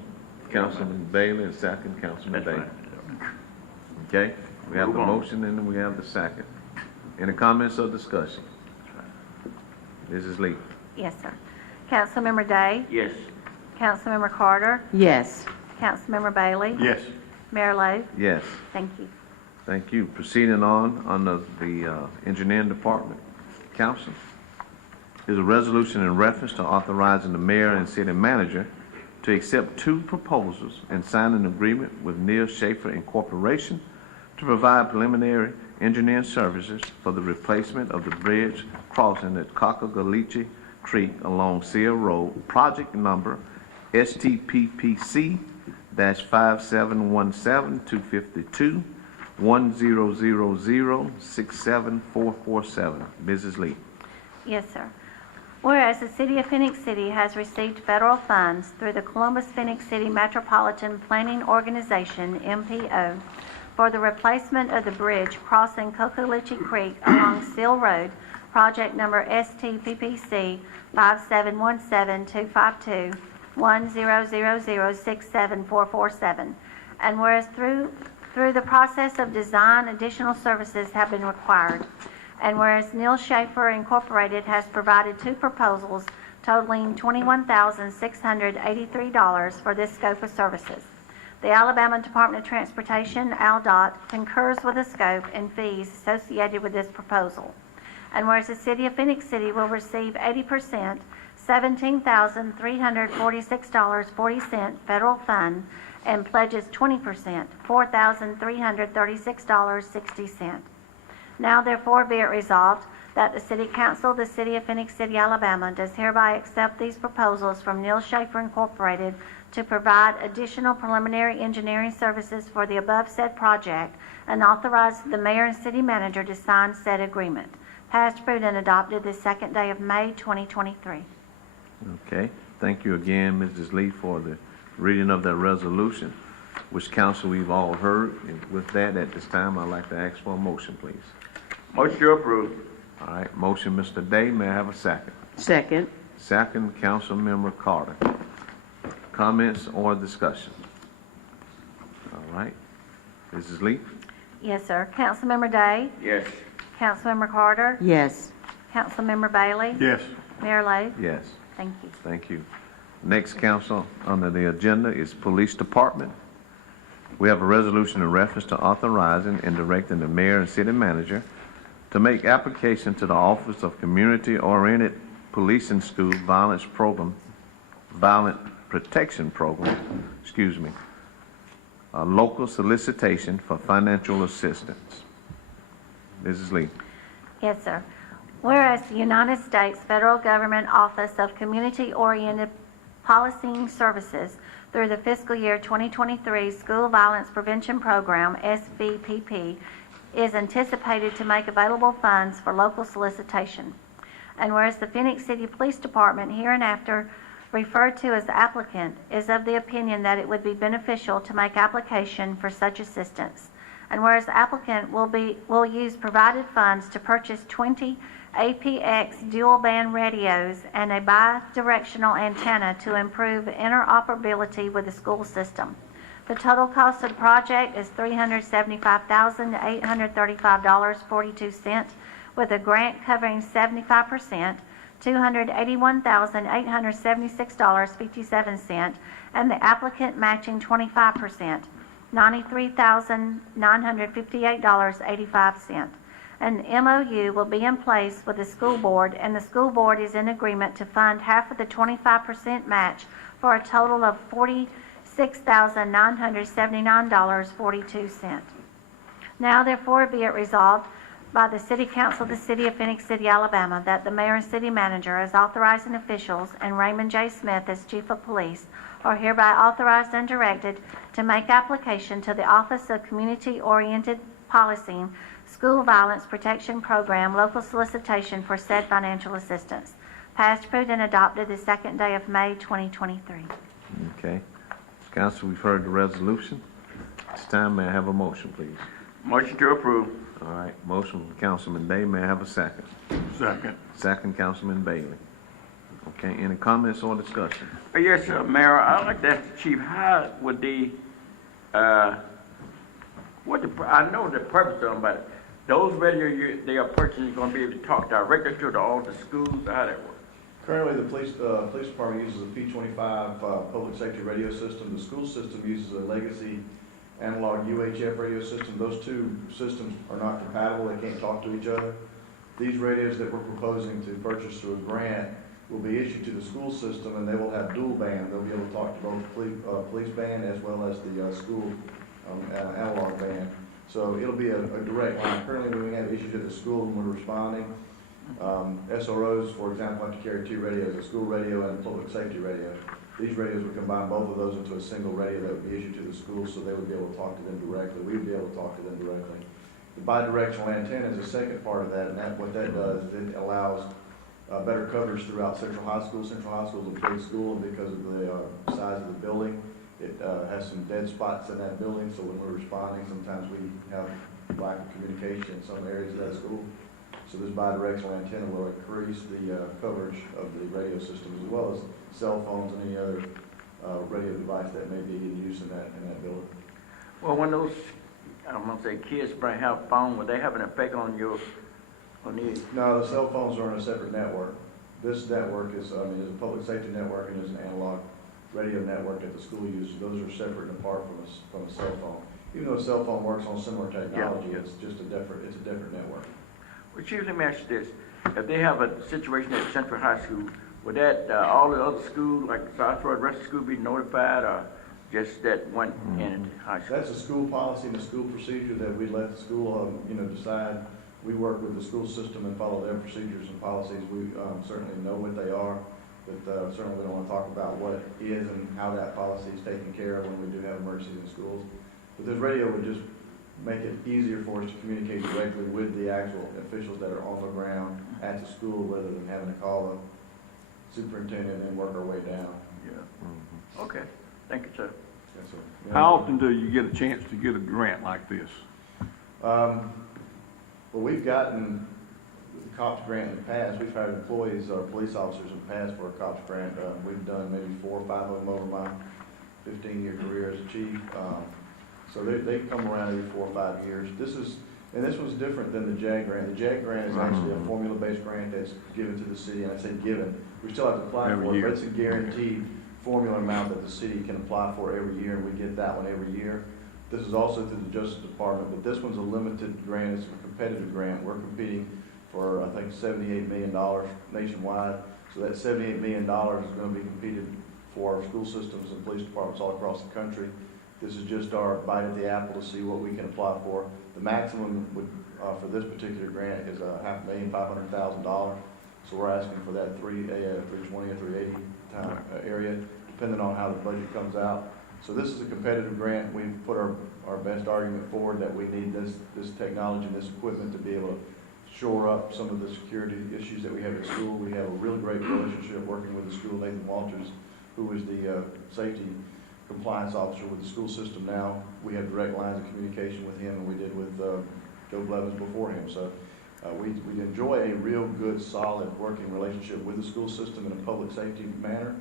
Councilman Bailey, and second, Councilman That's Day. right. Okay, we have the Move on. motion and then we have the second. Any comments or discussion? Mrs. Lee? Yes, sir. Councilmember Day? Yes. Councilmember Carter? Yes. Councilmember Bailey? Yes. Mayor Lo? Yes. Thank you. Thank you. Proceeding on under the engineering department. Council? is a resolution in reference to authorizing the mayor and city manager to accept 2 proposals and sign an agreement with Neil Schaefer Incorporation to provide preliminary engineering services for the replacement of the bridge crossing at Cockagaliche Creek along Seal Road, project number STPPC-5717-252 1000-67447. Mrs. Lee. Yes, sir. Whereas the City of Phoenix City has received federal funds through the Columbus-Phoenix City Metropolitan Planning Organization, MPO, for the replacement of the bridge crossing Cockagaliche Creek along Seal Road, project number STPPC 5717-252 1000-67447. And whereas through the process of design, additional services have been required. And whereas Neil Schaefer Incorporated has provided 2 proposals totaling $21,683 for this scope of services. The Alabama Department of Transportation, ALDOT, concurs with the scope and fees associated with this proposal. And whereas the City of Phoenix City will receive 80%, $17,346.40 federal fund, and pledges 20%, $4,336.60. Now therefore be it resolved that the City Council of the City of Phoenix City, Alabama does hereby accept these proposals from Neil Schaefer Incorporated to provide additional preliminary engineering services for the above said project and authorize the mayor and city manager to sign said agreement. Passed, approved, and adopted this 2nd day of May 2023. Okay. Thank you again, Mrs. Lee, for the reading of that resolution, which council we've all heard. And with that, at this time, I'd like to ask for a motion, please. Motion to approve. All right, motion, Mr. Day. May I have a second? Second. Second, Councilmember Carter. Comments or discussion? All right. Mrs. Lee? Yes, sir. Councilmember Day? Yes. Councilmember Carter? Yes. Councilmember Bailey? Yes. Mayor Lo? Yes. Thank you. Thank you. Next council under the agenda is Police Department. We have a resolution in reference to authorizing and directing the mayor and city manager to make application to the Office of Community-Oriented Policing School Violent Protection Program, a local solicitation for financial assistance. Mrs. Lee. Yes, sir. Whereas the United States Federal Government Office of Community-Oriented Policing Services through the fiscal year 2023 School Violence Prevention Program, SVPP, is anticipated to make available funds for local solicitation. And whereas the Phoenix City Police Department, hereinafter referred to as the applicant, is of the opinion that it would be beneficial to make application for such assistance. And whereas the applicant will use provided funds to purchase 20 APX dual band radios and a bi-directional antenna to improve interoperability with the school system. The total cost of the project is $375,835.42, with a grant covering 75%, $281,876.57, and the applicant matching 25%, $93,958.85. An MOU will be in place with the school board, and the school board is in agreement to fund half of the 25% match for a total of $46,979.42. Now therefore be it resolved by the City Council of the City of Phoenix City, Alabama, that the mayor and city manager as authorizing officials and Raymond J. Smith as chief of police are hereby authorized and directed to make application to the Office of Community-Oriented Policing School Violence Protection Program local solicitation for said financial assistance. Passed, approved, and adopted the 2nd day of May 2023. Okay. Council, we've heard the resolution. This time, may I have a motion, please? Motion to approve. All right, motion from Councilman Day. May I have a second? Second. Second, Councilman Bailey. Okay, any comments or discussion? Yes, sir, Mayor, I'd like to ask the chief, how would I know the purpose of them, but those radios they are purchasing, going to be able to talk directly to all the schools, how that work? Currently, the police department uses a P25 public safety radio system. The school system uses a legacy analog UHF radio system. Those two systems are not compatible. They can't talk to each other. These radios that we're proposing to purchase through a grant will be issued to the school system, and they will have dual band. They'll be able to talk to both the police band as well as the school analog band. So it'll be a direct line. Currently, when we have issues at the school when we're responding, SROs, for example, have to carry two radios, a school radio and a public safety radio. These radios would combine both of those into a single radio that would be issued to the school, so they would be able to talk to them directly. We would be able to talk to them directly. The bidirectional antenna is the second part of that, and what that does is it allows better coverage throughout Central High School. Central High School is a big school, and because of the size of the building, it has some dead spots in that building, so when we're responding, sometimes we have lack of communication in some areas of that school. So this bidirectional antenna will increase the coverage of the radio system, as well as cell phones and any other radio device that may be in use in that building. Well, when those, I'm gonna say kids bring have a phone, would they have an effect on you? No, the cell phones are on a separate network. This network is, is a public safety network, and is an analog radio network that the school uses. Those are separate and apart from a cell phone. Even though a cell phone works on similar technology, it's just a different network. Well, Chief, let me ask you this. If they have a situation at Central High School, would that, all the other schools, like Southwood, the rest of the school be notified, or just that one in high school? That's a school policy and a school procedure that we let the school, decide. We work with the school system and follow their procedures and policies. We certainly know what they are, but certainly we don't want to talk about what is and how that policy is taken care of when we do have emergencies in schools. But this radio would just make it easier for us to communicate directly with the actual officials that are on the ground at the school, rather than having to call the superintendent and work our way down. Yeah. Okay. Thank you, sir. Yes, sir. How often do you get a chance to get a grant like this? Well, we've gotten the COPS grant in the past. We've hired employees or police officers in the past for a COPS grant. We've done maybe 4 or 5 of them over my 15-year career as a chief. So they come around every 4 or 5 years. This one's different than the JAG grant. The JAG grant is actually a formula-based grant that's given to the city, and I say given. We still have to apply for it, but it's a guaranteed formula amount that the city can apply for every year, and we get that one every year. This is also through the Justice Department, but this one's a limited grant. It's a competitive grant. We're competing for, I think, $78 million nationwide. So that $78 million is going to be competed for our school systems and police departments all across the country. This is just our bite at the apple to see what we can apply for. The maximum would, for this particular grant is $500,000. So we're asking for that 320 or 380 time area, depending on how the budget comes out. So this is a competitive grant. We've put our best argument forward that we need this technology and this equipment to be able to shore up some of the security issues that we have at school. We have a really great relationship working with the school. Nathan Walters, who is the safety compliance officer with the school system now. We have direct lines of communication with him, and we did with Joe Blevins before him. So we enjoy a real good, solid working relationship with the school system in a public safety manner.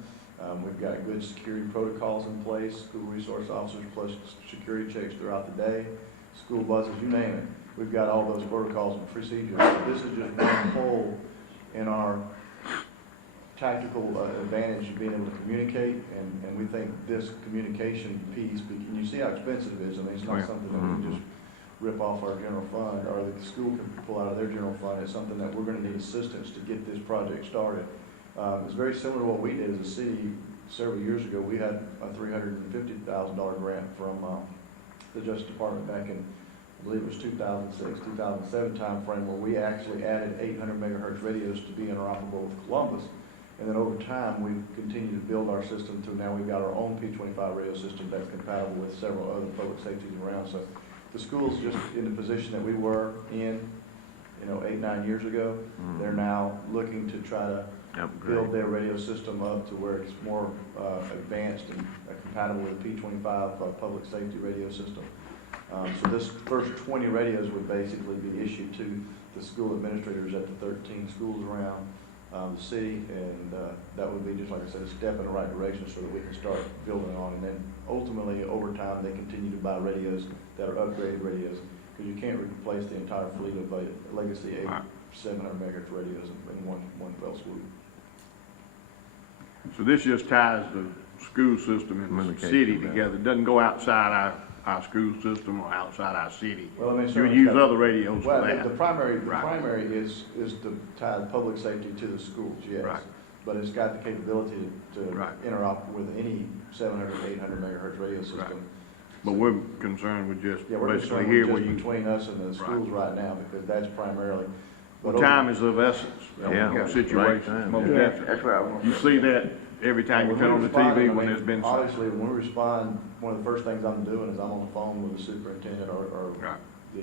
We've got good security protocols in place, school resource officers plus security checks throughout the day, school buses, you name it. We've got all those protocols and procedures. So this is just one hole in our tactical advantage of being able to communicate, and we think this communication piece, and you see how expensive it is. I mean, it's not something that we can just rip off our general fund, or that the school can pull out of their general fund. It's something that we're going to need assistance to get this project started. It's very similar to what we did as a city several years ago. We had a $350,000 grant from the Justice Department back in, I believe it was 2006, 2007 timeframe, where we actually added 800 megahertz radios to be interoperable with Columbus. And then over time, we've continued to build our system to now we've got our own P25 radio system that's compatible with several other public safeties around. So the school's just in the position that we were in, 8, 9 years ago. They're now looking to try to build their radio system up to where it's more advanced and compatible with the P25 public safety radio system. So this first 20 radios would basically be issued to the school administrators at the 13 schools around the city, and that would be, just like I said, a step in the right direction so that we can start building on. And then ultimately, over time, they continue to buy radios that are upgraded radios, because you can't replace the entire fleet of legacy 700 megahertz radios in one fell swoop. So this just ties the school system and the city together. It doesn't go outside our school system or outside our city. Well, I mean, You would certainly use it's got- other radios for Well, that. the primary Right. is to tie public safety to the schools, yes. Right. But it's got the capability to Right. interop with any 700, 800 megahertz radio system. Right. But we're concerned with just Yeah, we're basically concerned here with where just you, between us and the schools right now, because that's primarily. but over- time is of essence. Yeah. Right Situations, time, most yeah. definitely. That's where I want. You see that every time you When turn we on the respond, TV I when mean, there's been something. Obviously, when we respond, one of the first things I'm doing is I'm on the phone with the superintendent or Right. the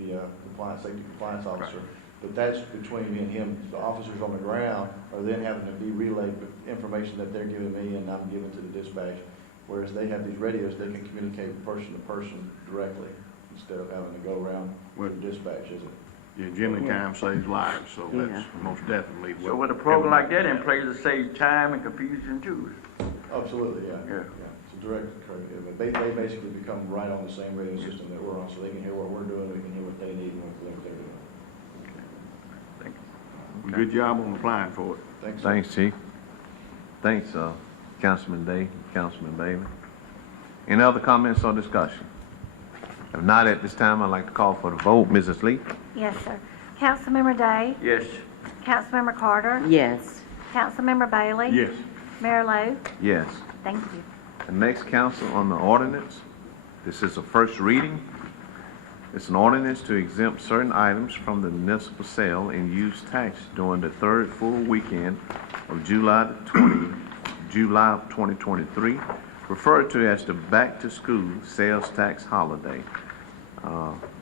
safety compliance officer. But that's between me and him. The officers on the ground are then having to be relayed with information that they're giving me and I'm giving to the dispatch. Whereas they have these radios, they can communicate person to person directly instead of having to go around with dispatch, is it? Yeah, generally time saves lives, so that's most definitely. So with a program like that in place, it saves time and confusion too. Absolutely, yeah. Yeah. It's a direct, but they basically become right on the same radio system that we're on, so they can hear what we're doing, we can hear what they need and what they're doing. Good job on applying for it. Thanks. Thanks, Chief. Thanks, Councilman Day, Councilman Bailey. Any other comments or discussion? If not, at this time, I'd like to call for the vote. Mrs. Lee? Yes, sir. Councilmember Day? Yes. Councilmember Carter? Yes. Councilmember Bailey? Yes. Mayor Lo? Yes. Thank you. The next council on the ordinance. This is a first reading. It's an ordinance to exempt certain items from the municipal sale and use tax during the third full weekend of July of 2023, referred to as the back-to-school sales tax holiday.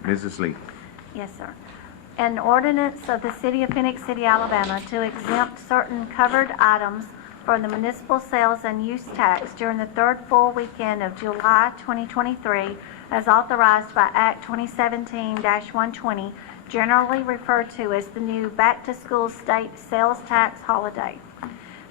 Mrs. Lee. Yes, sir. An ordinance of the City of Phenix City, Alabama to exempt certain covered items from the municipal sales and use tax during the third full weekend of July 2023 as authorized by Act 2017-120, generally referred to as the new back-to-school state sales tax holiday.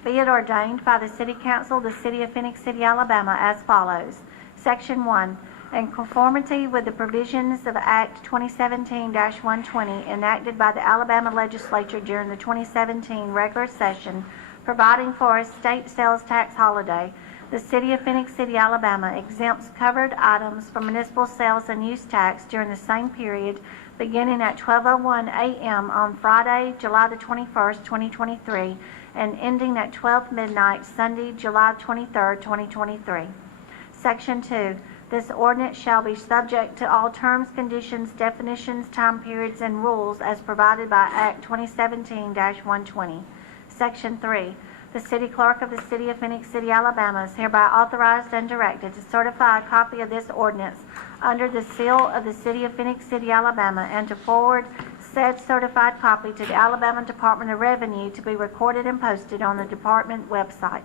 Be it ordained by the City Council of the City of Phenix City, Alabama as follows. Section 1. In conformity with the provisions of Act 2017-120 enacted by the Alabama Legislature during the 2017 regular session, providing for a state sales tax holiday, the City of Phenix City, Alabama exempts covered items from municipal sales and use tax during the same period beginning at 12:01 a.m. on Friday, July the 21st, 2023, and ending at 12 midnight Sunday, July 23rd, 2023. Section 2. This ordinance shall be subject to all terms, conditions, definitions, time periods, and rules as provided by Act 2017-120. Section 3. The City Clerk of the City of Phenix City, Alabama is hereby authorized and directed to certify a copy of this ordinance under the seal of the City of Phenix City, Alabama, and to forward said certified copy to the Alabama Department of Revenue to be recorded and posted on the department website.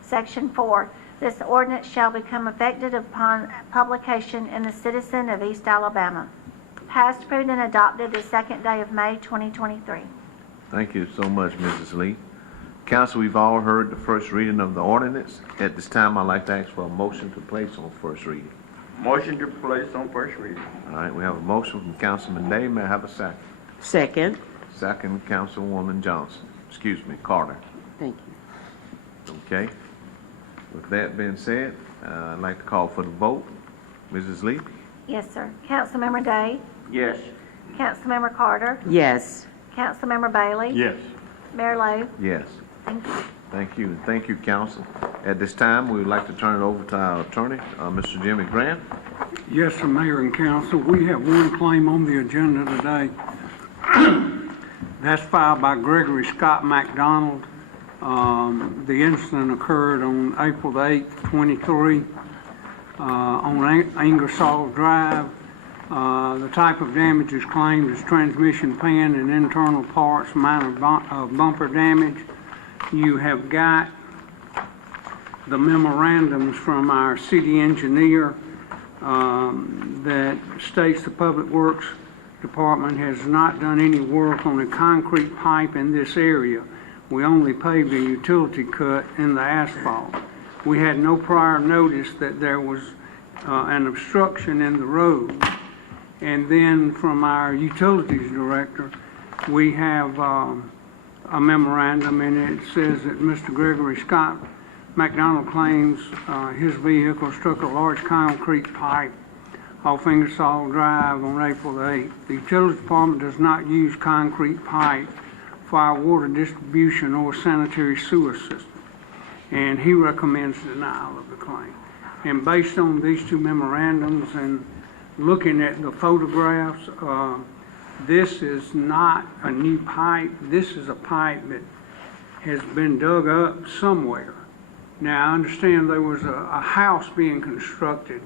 Section 4. This ordinance shall become effective upon publication in the Citizen of East Alabama. Passed, approved, and adopted the second day of May 2023. Thank you so much, Mrs. Lee. Council, we've all heard the first reading of the ordinance. At this time, I'd like to ask for a motion to place on first reading. Motion to place on first reading. All right, we have a motion from Councilman Day. May I have a second? Second. Second, Councilwoman Carter. Thank you. Okay. With that being said, I'd like to call for the vote. Mrs. Lee? Yes, sir. Councilmember Day? Yes. Councilmember Carter? Yes. Councilmember Bailey? Yes. Mayor Lo? Yes. Thank you. Thank you. Thank you, Council. At this time, we would like to turn it over to our attorney, Mr. Jimmy Grant. Yes, sir, Mayor and Council. We have one claim on the agenda today. That's filed by Gregory Scott McDonald. The incident occurred on April the 8th, 23, on Ingersoll Drive. The type of damages claimed is transmission pan and internal parts, minor bumper damage. You have got the memorandums from our city engineer that states the Public Works Department has not done any work on a concrete pipe in this area. We only paved a utility cut in the asphalt. We had no prior notice that there was an obstruction in the road. And then from our utilities director, we have a memorandum, and it says that Mr. Gregory Scott McDonald claims his vehicle struck a large concrete pipe off Ingersoll Drive on April the 8th. The Utilities Department does not use concrete pipe for our water distribution or sanitary sewer system, and he recommends denial of the claim. And based on these two memorandums and looking at the photographs, this is not a new pipe. This is a pipe that has been dug up somewhere. Now, I understand there was a house being constructed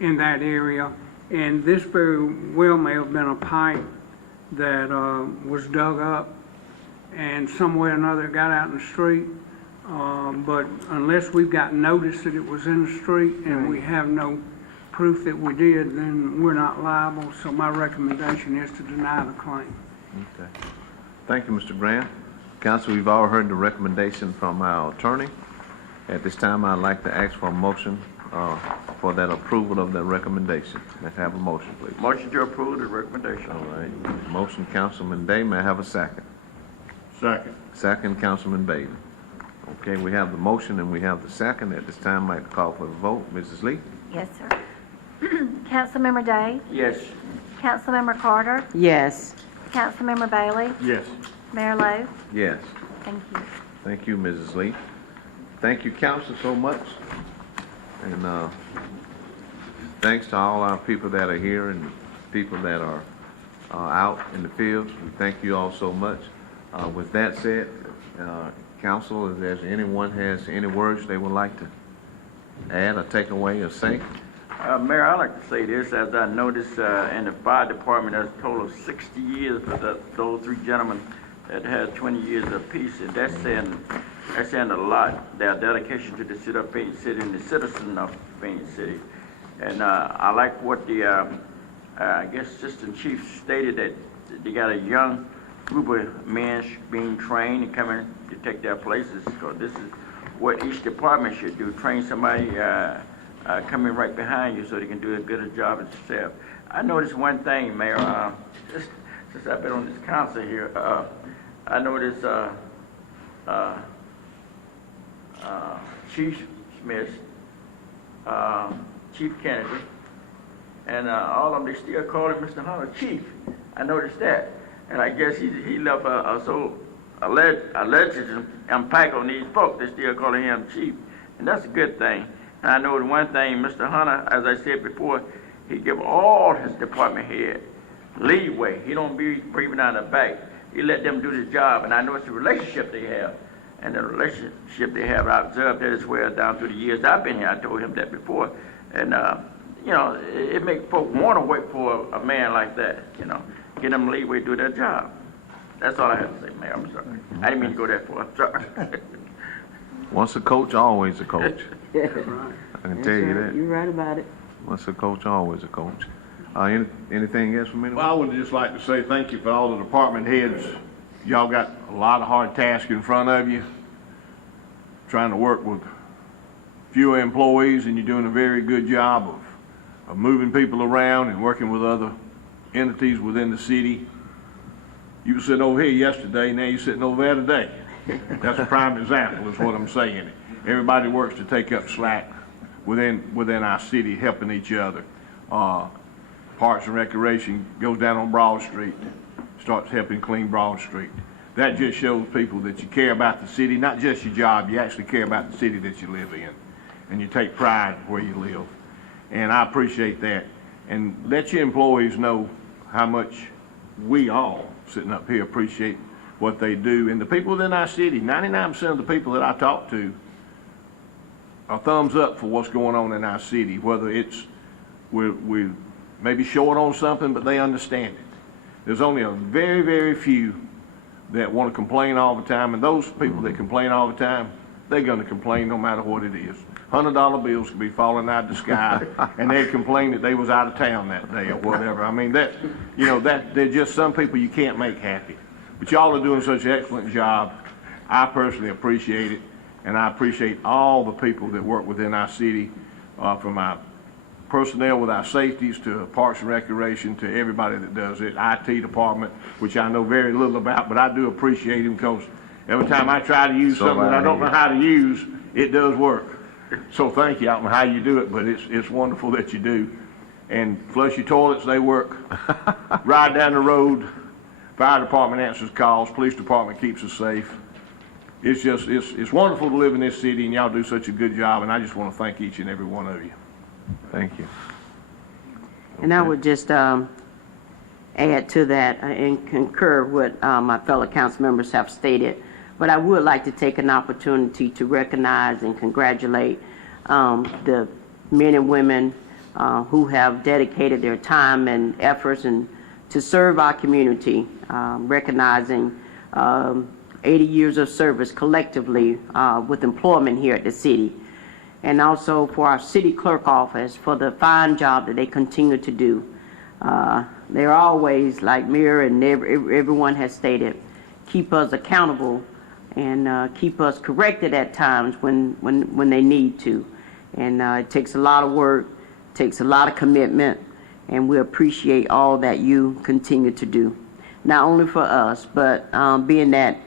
in that area, and this very well may have been a pipe that was dug up and some way or another got out in the street. But unless we've got notice that it was in the street and we have no proof that we did, then we're not liable. So my recommendation is to deny the claim. Okay. Thank you, Mr. Grant. Council, we've all heard the recommendation from our attorney. At this time, I'd like to ask for a motion for that approval of the recommendation. May I have a motion, please? Motion to approve the recommendation. All right. Motion, Councilman Day. May I have a second? Second. Second, Councilman Bailey. Okay, we have the motion and we have the second. At this time, I'd like to call for the vote. Mrs. Lee? Yes, sir. Councilmember Day? Yes. Councilmember Carter? Yes. Councilmember Bailey? Yes. Mayor Lo? Yes. Thank you. Thank you, Mrs. Lee. Thank you, council, so much. And thanks to all our people that are here and people that are out in the fields. We thank you all so much. With that said, council, if there's anyone has any words they would like to add or take away or say. Mayor, I'd like to say this, as I noticed in the fire department, there's a total of 60 years for those three gentlemen that had 20 years apiece, and that's saying a lot, their dedication to the city of Phoenix City and the citizen of Phoenix City. And I like what the, I guess, Assistant Chief stated, that they got a young group of men being trained and coming to take their places, because this is what each department should do, train somebody coming right behind you so they can do as good a job as yourself. I noticed one thing, Mayor, just since I've been on this council here, I noticed Chief Smith, Chief Kennedy, and all of them, they still call him Mr. Hunter Chief. I noticed that. And I guess he left a legend impact on these folks. They still calling him Chief. And that's a good thing. And I know the one thing, Mr. Hunter, as I said before, he give all his department head leeway. He don't be breathing out of the back. He let them do the job. And I know it's the relationship they have. And the relationship they have, I observed that as well down through the years I've been here. I told him that before. And, you know, it makes folks want to work for a man like that, you know. Get them leeway to do their job. That's all I have to say, Mayor. I'm sorry. I didn't mean to go that far. I'm sorry. Once a coach, always a coach. Yeah. I can tell you that. You're right about it. Once a coach, always a coach. Anything else from anyone? Well, I would just like to say thank you for all the department heads. Y'all got a lot of hard tasks in front of you, trying to work with fewer employees, and you're doing a very good job of moving people around and working with other entities within the city. You were sitting over here yesterday, now you're sitting over there today. That's a prime example, is what I'm saying. Everybody works to take up slack within our city, helping each other. Parks and Recreation goes down on Broad Street, starts helping clean Broad Street. That just shows people that you care about the city, not just your job, you actually care about the city that you live in. And you take pride where you live. And I appreciate that. And let your employees know how much we all sitting up here appreciate what they do. And the people within our city, 99% of the people that I talk to are thumbs up for what's going on in our city, whether it's we're maybe short on something, but they understand it. There's only a very, very few that want to complain all the time, and those people that complain all the time, they're going to complain no matter what it is. $100 bills could be falling out of the sky, and they'd complain that they was out of town that day or whatever. I mean, that they're just some people you can't make happy. But y'all are doing such an excellent job. I personally appreciate it, and I appreciate all the people that work within our city, from our personnel with our safeties to Parks and Recreation to everybody that does it, IT department, which I know very little about, but I do appreciate them, because every time I try to use something that I don't know how to use, it does work. So thank you. I don't know how you do it, but it's wonderful that you do. and flush your toilets, they work. Ride down the road, fire department answers calls, police department keeps us safe. It's just, it's wonderful to live in this city, and y'all do such a good job, and I just want to thank each and every one of you. Thank you. And I would just add to that and concur what my fellow council members have stated. But I would like to take an opportunity to recognize and congratulate the men and women who have dedicated their time and efforts and to serve our community, recognizing 80 years of service collectively with employment here at the city. And also for our city clerk office for the fine job that they continue to do. They're always, like Mayor and everyone has stated, keep us accountable and keep us corrected at times when they need to. And it takes a lot of work, takes a lot of commitment, and we appreciate all that you continue to do. Not only for us, but being that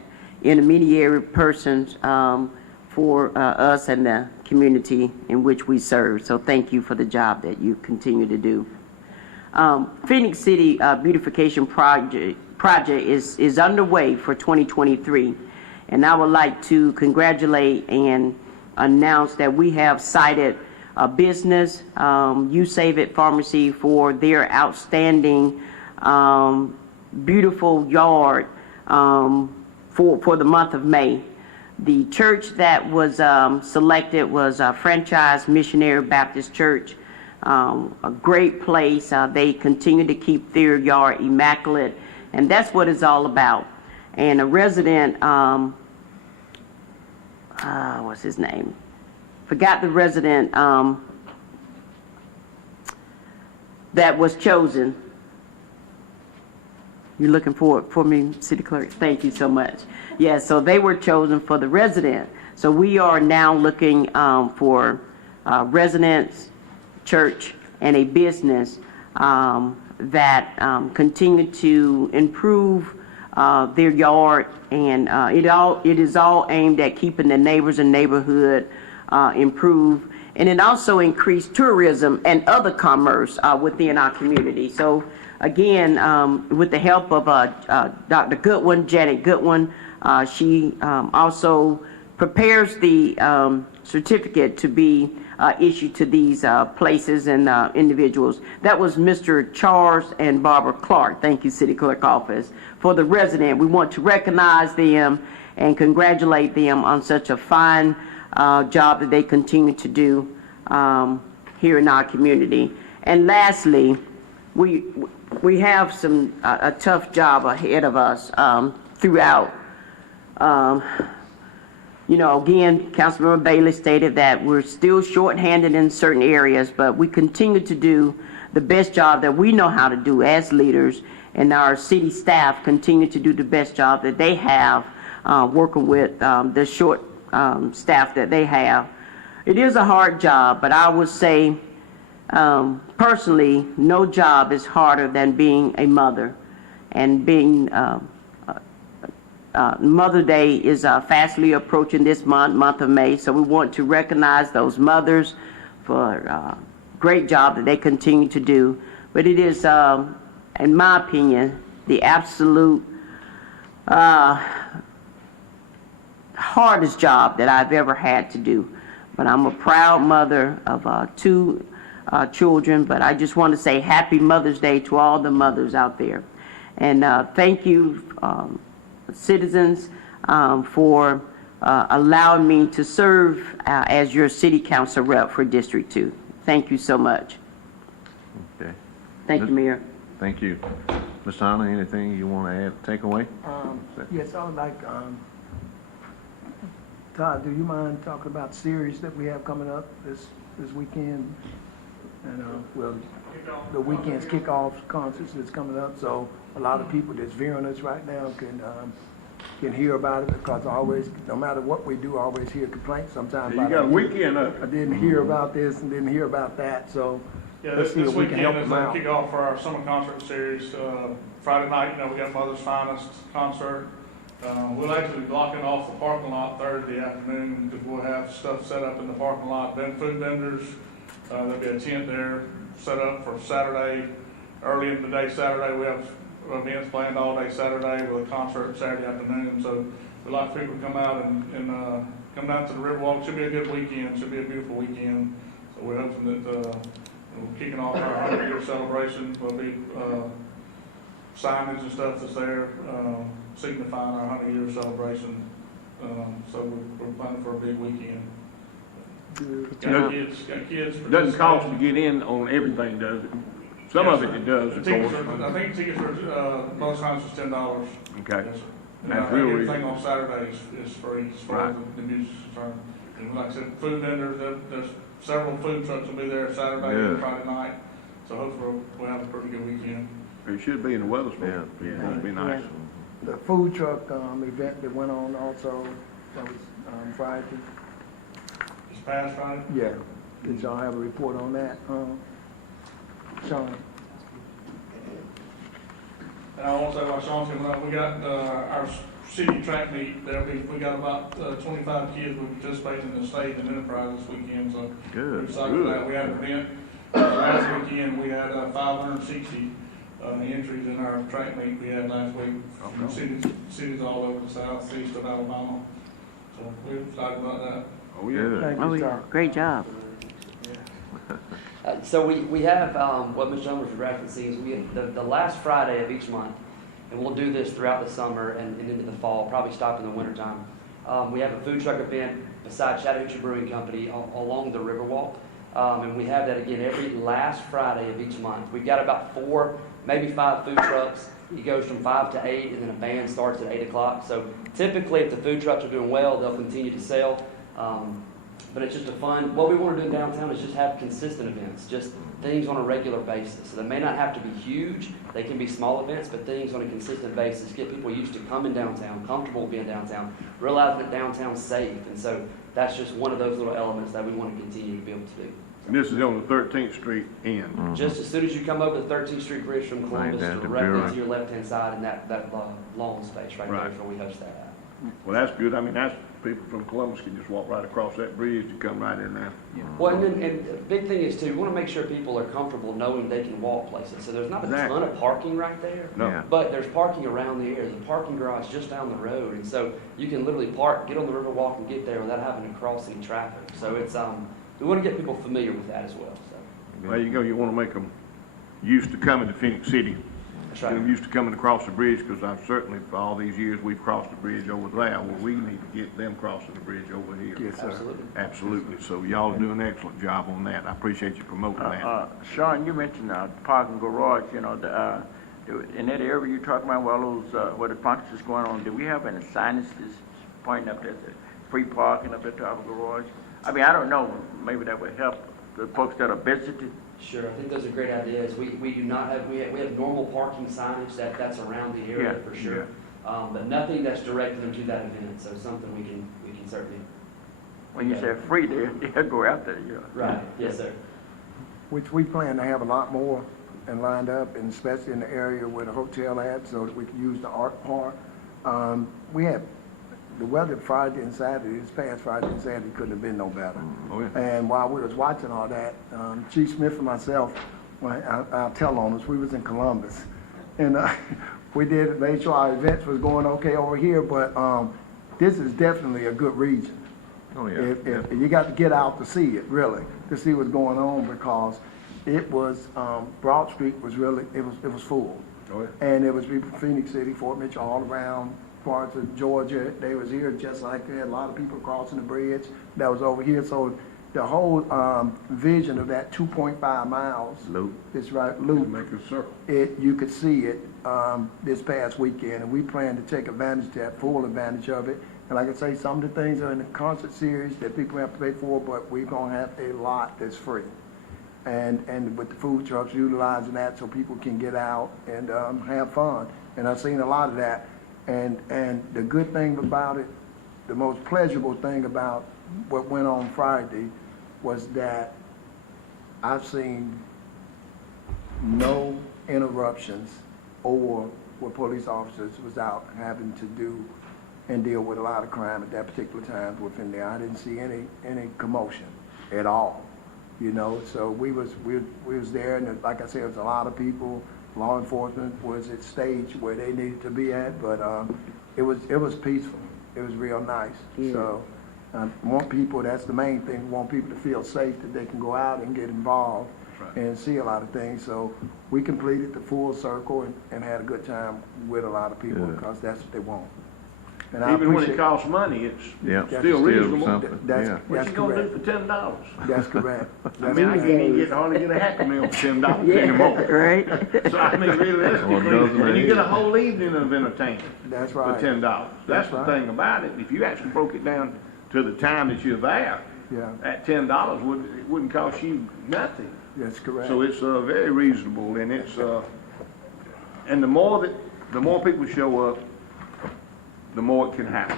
intermediary persons for us and the community in which we serve. So thank you for the job that you continue to do. Phenix City Beautification Project is underway for 2023. And I would like to congratulate and announce that we have cited a business, You Save It Pharmacy, for their outstanding, beautiful yard for the month of May. The church that was selected was Franchise Missionary Baptist Church, a great place. They continue to keep their yard immaculate, and that's what it's all about. And a resident, what's his name? Forgot the resident that was chosen. You're looking for me, City Clerk? Thank you so much. Yeah, so they were chosen for the resident. So we are now looking for residents, church, and a business that continue to improve their yard, and it is all aimed at keeping the neighbors and neighborhood improve, and it also increased tourism and other commerce within our community. So again, with the help of Dr. Goodwin, Janet Goodwin, she also prepares the certificate to be issued to these places and individuals. That was Mr. Charles and Barbara Clark. Thank you, City Clerk Office. For the resident, we want to recognize them and congratulate them on such a fine job that they continue to do here in our community. And lastly, we have a tough job ahead of us throughout. Again, Councilmember Bailey stated that we're still shorthanded in certain areas, but we continue to do the best job that we know how to do as leaders, and our city staff continue to do the best job that they have working with the short staff that they have. It is a hard job, but I would say personally, no job is harder than being a mother, and being Mother Day is fastly approaching this month of May, so we want to recognize those mothers for great job that they continue to do. But it is, in my opinion, the absolute hardest job that I've ever had to do. But I'm a proud mother of 2 children, but I just want to say Happy Mother's Day to all the mothers out there. And thank you, citizens, for allowing me to serve as your city council rep for District 2. Thank you so much. Okay. Thank you, Mayor. Thank you. Mr. Hunter, anything you want to add, take away? Yes, I would like, Todd, do you mind talking about the series that we have coming up this weekend? And, the weekend's kickoff concerts that's coming up, so a lot of people that's viewing us right now can hear about it, because no matter what we do, I always hear complaints sometimes. You got a weekend up. I didn't hear about this and didn't hear about that, so let's see if we can help them out. This weekend is a kickoff for our summer concert series. Friday night, we got Mother's Finest concert. We'll actually be blocking off the parking lot Thursday afternoon, because we'll have stuff set up in the parking lot, food vendors. There'll be a tent there set up for Saturday, early in the day Saturday. We have events planned all day Saturday with a concert Saturday afternoon. So we'd like people to come out and come down to the Riverwalk. Should be a good weekend. Should be a beautiful weekend. So we're hoping that we're kicking off our 100-year celebration. There'll be signage and stuff that's there signifying our 100-year celebration. So we're planning for a big weekend. Got kids. It doesn't cost to get in on everything, does it? Some of it does, of course. I think tickets are, most times it's $10. Okay. Yes, sir. And That's I think real everything reason. on Saturday is free as far as the music's concerned. And like I said, food vendors, there's several food trucks will be there Saturday and Friday night. So hopefully we'll have a pretty good weekend. It should be in the weather spot. Yeah. It'll be nice. The food truck event that went on also, that was Friday. This past Friday? Yeah. Did y'all have a report on that, Sean? And I want to say while Sean's coming up, we got our city track meet there. We got about 25 kids will participate in the state and enterprise this weekend. So we're excited for that. We had an event last weekend. We had 560 entries in our track meet we had last week from cities all over the southeast of Alabama. So we're excited about that. Oh yeah. Thank you, Oh, yeah. sir. Great job. So we have, what Mr. Elmer was referencing is we have the last Friday of each month, and we'll do this throughout the summer and into the fall, probably stop in the wintertime. We have a food truck event beside Chattahoochee Brewing Company along the Riverwalk, and we have that again every last Friday of each month. We've got about 4, maybe 5 food trucks. It goes from 5 to 8, and then a band starts at 8 o'clock. So typically, if the food trucks are doing well, they'll continue to sell. But it's just a fun, what we want to do in downtown is just have consistent events, just things on a regular basis. So they may not have to be huge, they can be small events, but things on a consistent basis, get people used to coming downtown, comfortable being downtown, realizing that downtown's safe. And so that's just one of those little elements that we want to continue to be able to do. And this is on the 13th Street end. Just as soon as you come over the 13th Street Bridge from Columbus, down to directly Brewery. to your left-hand side, and that lawn space right there is where we host that at. Well, that's good. I mean, that's people from Columbus can just walk right across that bridge and come right in there. Well, and the big thing is too, we want to make sure people are comfortable knowing they can walk places. So there's not a ton of parking right there, No. but there's parking around the area. There's a parking garage just down the road, and so you can literally park, get on the Riverwalk, and get there without having to cross any traffic. So it's we want to get people familiar with that as well. So There you go. You want to make them used to coming to Phenix City. that's Get right. them used to coming across the bridge, because I've certainly, for all these years, we've crossed the bridge over there. Well, we need to get them crossing the bridge over here. Yes, sir. Absolutely. Absolutely. So y'all are doing an excellent job on that. I appreciate you promoting that. Sean, you mentioned parking garage, you know, in that area you're talking about, where those, where the functions is going on, do we have any signage that's pointing up there, free parking up at the top of the garage? I mean, I don't know, maybe that would help the folks that are visiting. Sure, I think those are great ideas. We do not have, we have normal parking signage that's around the area Yeah, for sure. But nothing that's directed them to that event, so something we can certainly. When you say free, they'll go out there, you know. Right, yes, sir. Which we plan to have a lot more and lined up, and especially in the area where the hotel at, so that we can use the art park. We had the weather Friday and Saturday, this past Friday and Saturday couldn't have been no better. Oh, yeah. And while we was watching all that, Chief Smith and myself, I'll tell on us, we was in Columbus. And we made sure our events was going okay over here, but this is definitely a good region. Oh, yeah. If you got to get out to see it, really, to see what's going on, because it was, Broad Street was really, it was full. Oh, yeah. And there was people from Phenix City, Fort Mitchell, all around parts of Georgia. They was here just like that. A lot of people crossing the bridge that was over here. So the whole vision of that 2.5 miles, Loop. this right loop, Make a circle. you could see it this past weekend, and we plan to take advantage of that, full advantage of it. And like I say, some of the things are in the concert series that people have to pay for, but we're gonna have a lot that's free. And with the food trucks, utilizing that so people can get out and have fun. And I've seen a lot of that. And the good thing about it, the most pleasurable thing about what went on Friday was that I've seen no interruptions or where police officers was out having to do and deal with a lot of crime at that particular time within there. I didn't see any commotion at all. you know, so we was there, and like I said, it was a lot of people. Law enforcement was at stage where they needed to be at, but it was peaceful. It was real nice. Yeah. So want people, that's the main thing, we want people to feel safe, that they can go out and get involved and see a lot of things. So we completed the full circle and had a good time with a lot of people because that's what they want. And I Even when it appreciate- costs money, it's That's still reasonable. something. That's, Yeah. What that's you gonna correct. do for $10? That's correct. I mean, I can't even hardly get a Happy Meal for $10 anymore. Right? So I mean, realistically, and you get a whole evening of entertainment That's for right. $10. That's the right. thing about it. If you actually broke it down to the time that you're there, Yeah, at $10 it wouldn't cost you nothing. that's correct. So it's very reasonable, and it's and the more people show up, the more it can happen.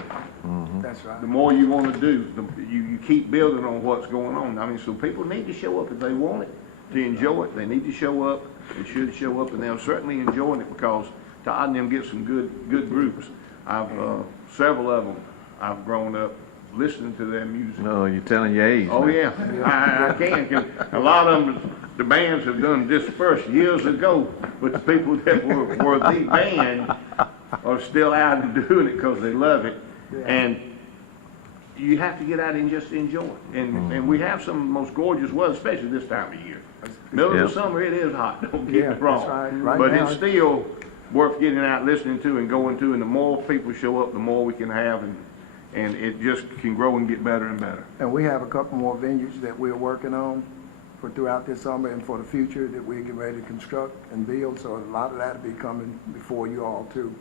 That's right. The more you want to do, you keep building on what's going on. I mean, so people need to show up if they want it, to enjoy it. They need to show up. They should show up, and they're certainly enjoying it because Todd and them get some good groups. I've several of them. I've grown up listening to their music. No, you're telling your age. Oh man. yeah, I can. 'Cause a lot of them, the bands have done dispersed years ago, but the people that were the band are still out and doing it because they love it. And you have to get out and just enjoy it. And we have some of the most gorgeous weather, especially this time of year. Middle of the summer, it is hot, don't get me wrong. that's right. Right But now, it's still worth getting out, listening to, and going to. And the more people show up, the more we can have, and it just can grow and get better and better. And we have a couple more venues that we're working on for throughout this summer and for the future that we're getting ready to construct and build. So a lot of that will be coming before you all too.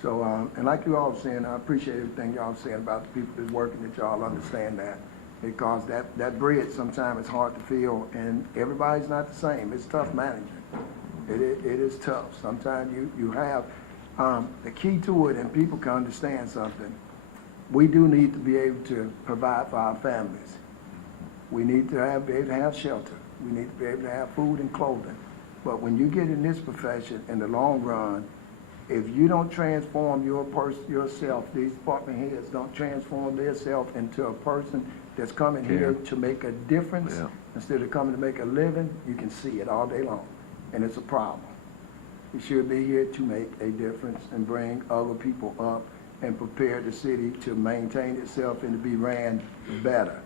So, and like you all saying, I appreciate everything y'all saying about the people that's working, that y'all understand that. Because that bridge sometimes is hard to feel, and everybody's not the same. It's tough managing. It is tough. Sometimes you have, the key to it, and people can understand something, we do need to be able to provide for our families. We need to be able to have shelter. We need to be able to have food and clothing. But when you get in this profession, in the long run, if you don't transform yourself, these department heads don't transform themselves into a person that's coming here to make a difference instead of coming to make a living, you can see it all day long. And it's a problem. We should be here to make a difference and bring other people up and prepare the city to maintain itself and to be ran better.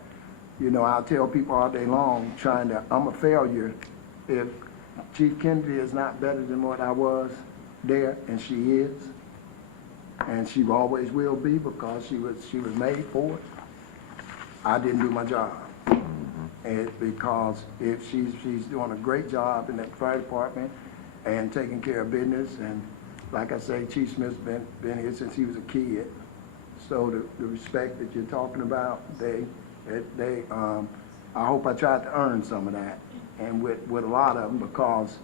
You know, I'll tell people all day long, I'm a failure if Chief Kennedy is not better than what I was there, and she is, and she always will be because she was made for it. I didn't do my job, and because if she's doing a great job in that fire department and taking care of business, and like I say, Chief Smith's been here since he was a kid. So the respect that you're talking about, I hope I tried to earn some of that, and with a lot of them, because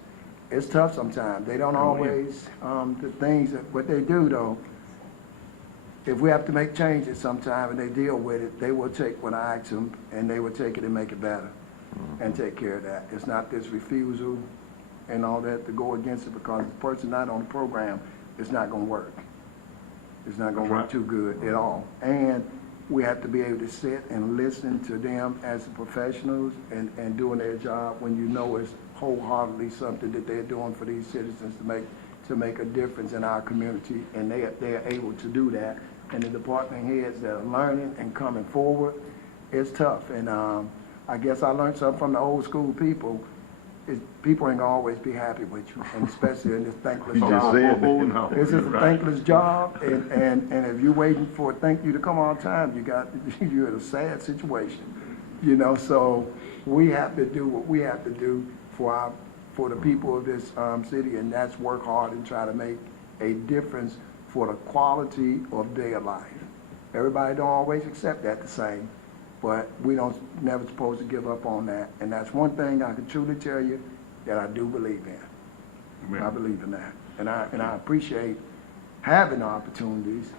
it's tough sometimes. They don't always, the things that, what they do though, if we have to make changes sometime and they deal with it, they will take what I ask them and they will take it and make it better and take care of that. It's not this refusal and all that to go against it, because the person not on the program, it's not gonna work. It's not gonna work too good at all. And we have to be able to sit and listen to them as professionals and doing their job when you know it's wholeheartedly something that they're doing for these citizens to make a difference in our community, and they are able to do that. And the department heads that are learning and coming forward, it's tough. And I guess I learned something from the old school people. People ain't gonna always be happy with you, and especially in this thankless job. This is a thankless job, and if you're waiting for a thank you to come all the time, you're in a sad situation, you know. So we have to do what we have to do for the people of this city, and that's work hard and try to make a difference for the quality of their life. Everybody don't always accept that the same, but we never supposed to give up on that. And that's one thing I can truly tell you that I do believe in. I believe in that. And I appreciate having the opportunities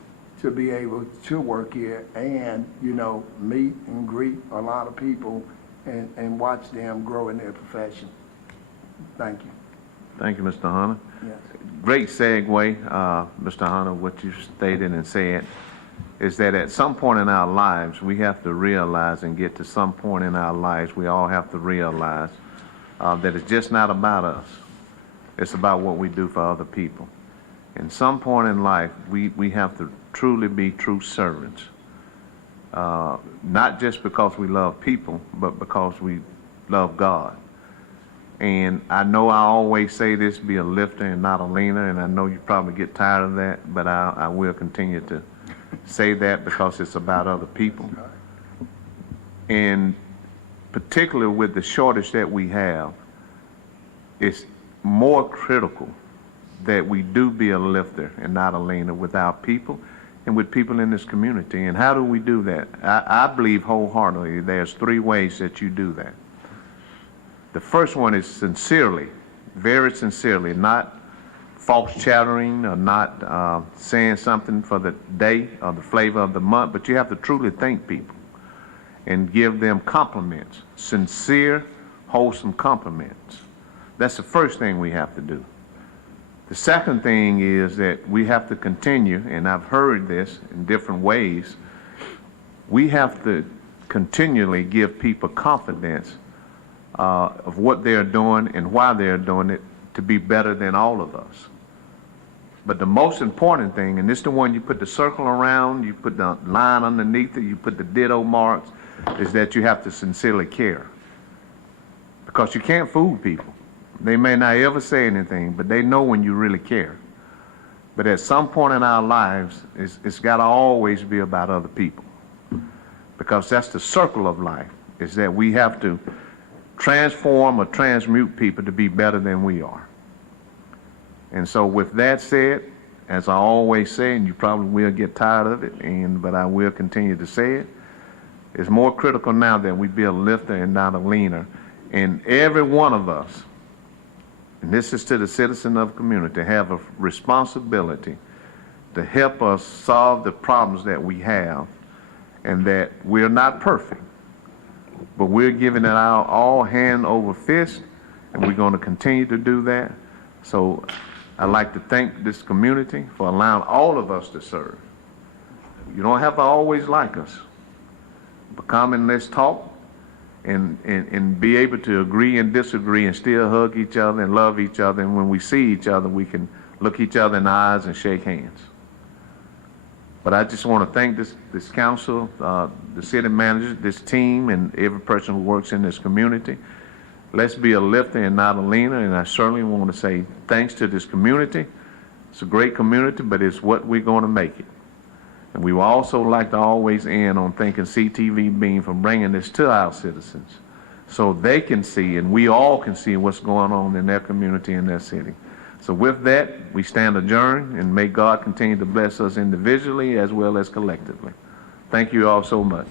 to be able to work here and, you know, meet and greet a lot of people and watch them grow in their profession. Thank you. Thank you, Mr. Hunter. Yes. Great segue, Mr. Hunter, what you stated and said. is that at some point in our lives, we have to realize and get to some point in our lives, we all have to realize that it's just not about us. It's about what we do for other people. In some point in life, we have to truly be true servants. Not just because we love people, but because we love God. And I know I always say this, be a lifter and not a leaner, and I know you probably get tired of that, but I will continue to say that because it's about other people. And particularly with the shortage that we have, it's more critical that we do be a lifter and not a leaner with our people and with people in this community. And how do we do that? I believe wholeheartedly there's 3 ways that you do that. The first one is sincerely, very sincerely, not false chattering or not saying something for the day or the flavor of the month, but you have to truly thank people and give them compliments, sincere, wholesome compliments. That's the first thing we have to do. The second thing is that we have to continue, and I've heard this in different ways, we have to continually give people confidence of what they're doing and why they're doing it to be better than all of us. But the most important thing, and this is the one you put the circle around, you put the line underneath it, you put the ditto marks, is that you have to sincerely care. Because you can't fool people. They may not ever say anything, but they know when you really care. But at some point in our lives, it's got to always be about other people. Because that's the circle of life, is that we have to transform or transmute people to be better than we are. And so with that said, as I always say, and you probably will get tired of it, but I will continue to say it, it's more critical now that we be a lifter and not a leaner. And every one of us, and this is to the citizen of the community, have a responsibility to help us solve the problems that we have, and that we're not perfect, but we're giving it our all hand over fist, and we're going to continue to do that. So I'd like to thank this community for allowing all of us to serve. You don't have to always like us, but come and let's talk and be able to agree and disagree and still hug each other and love each other. And when we see each other, we can look each other in the eyes and shake hands. But I just want to thank this council, the city manager, this team, and every person who works in this community. Let's be a lifter and not a leaner, and I certainly want to say thanks to this community. It's a great community, but it's what we're going to make it. And we would also like to always end on thanking CTV Beam for bringing this to our citizens so they can see and we all can see what's going on in their community and their city. So with that, we stand adjourned, and may God continue to bless us individually as well as collectively. Thank you all so much.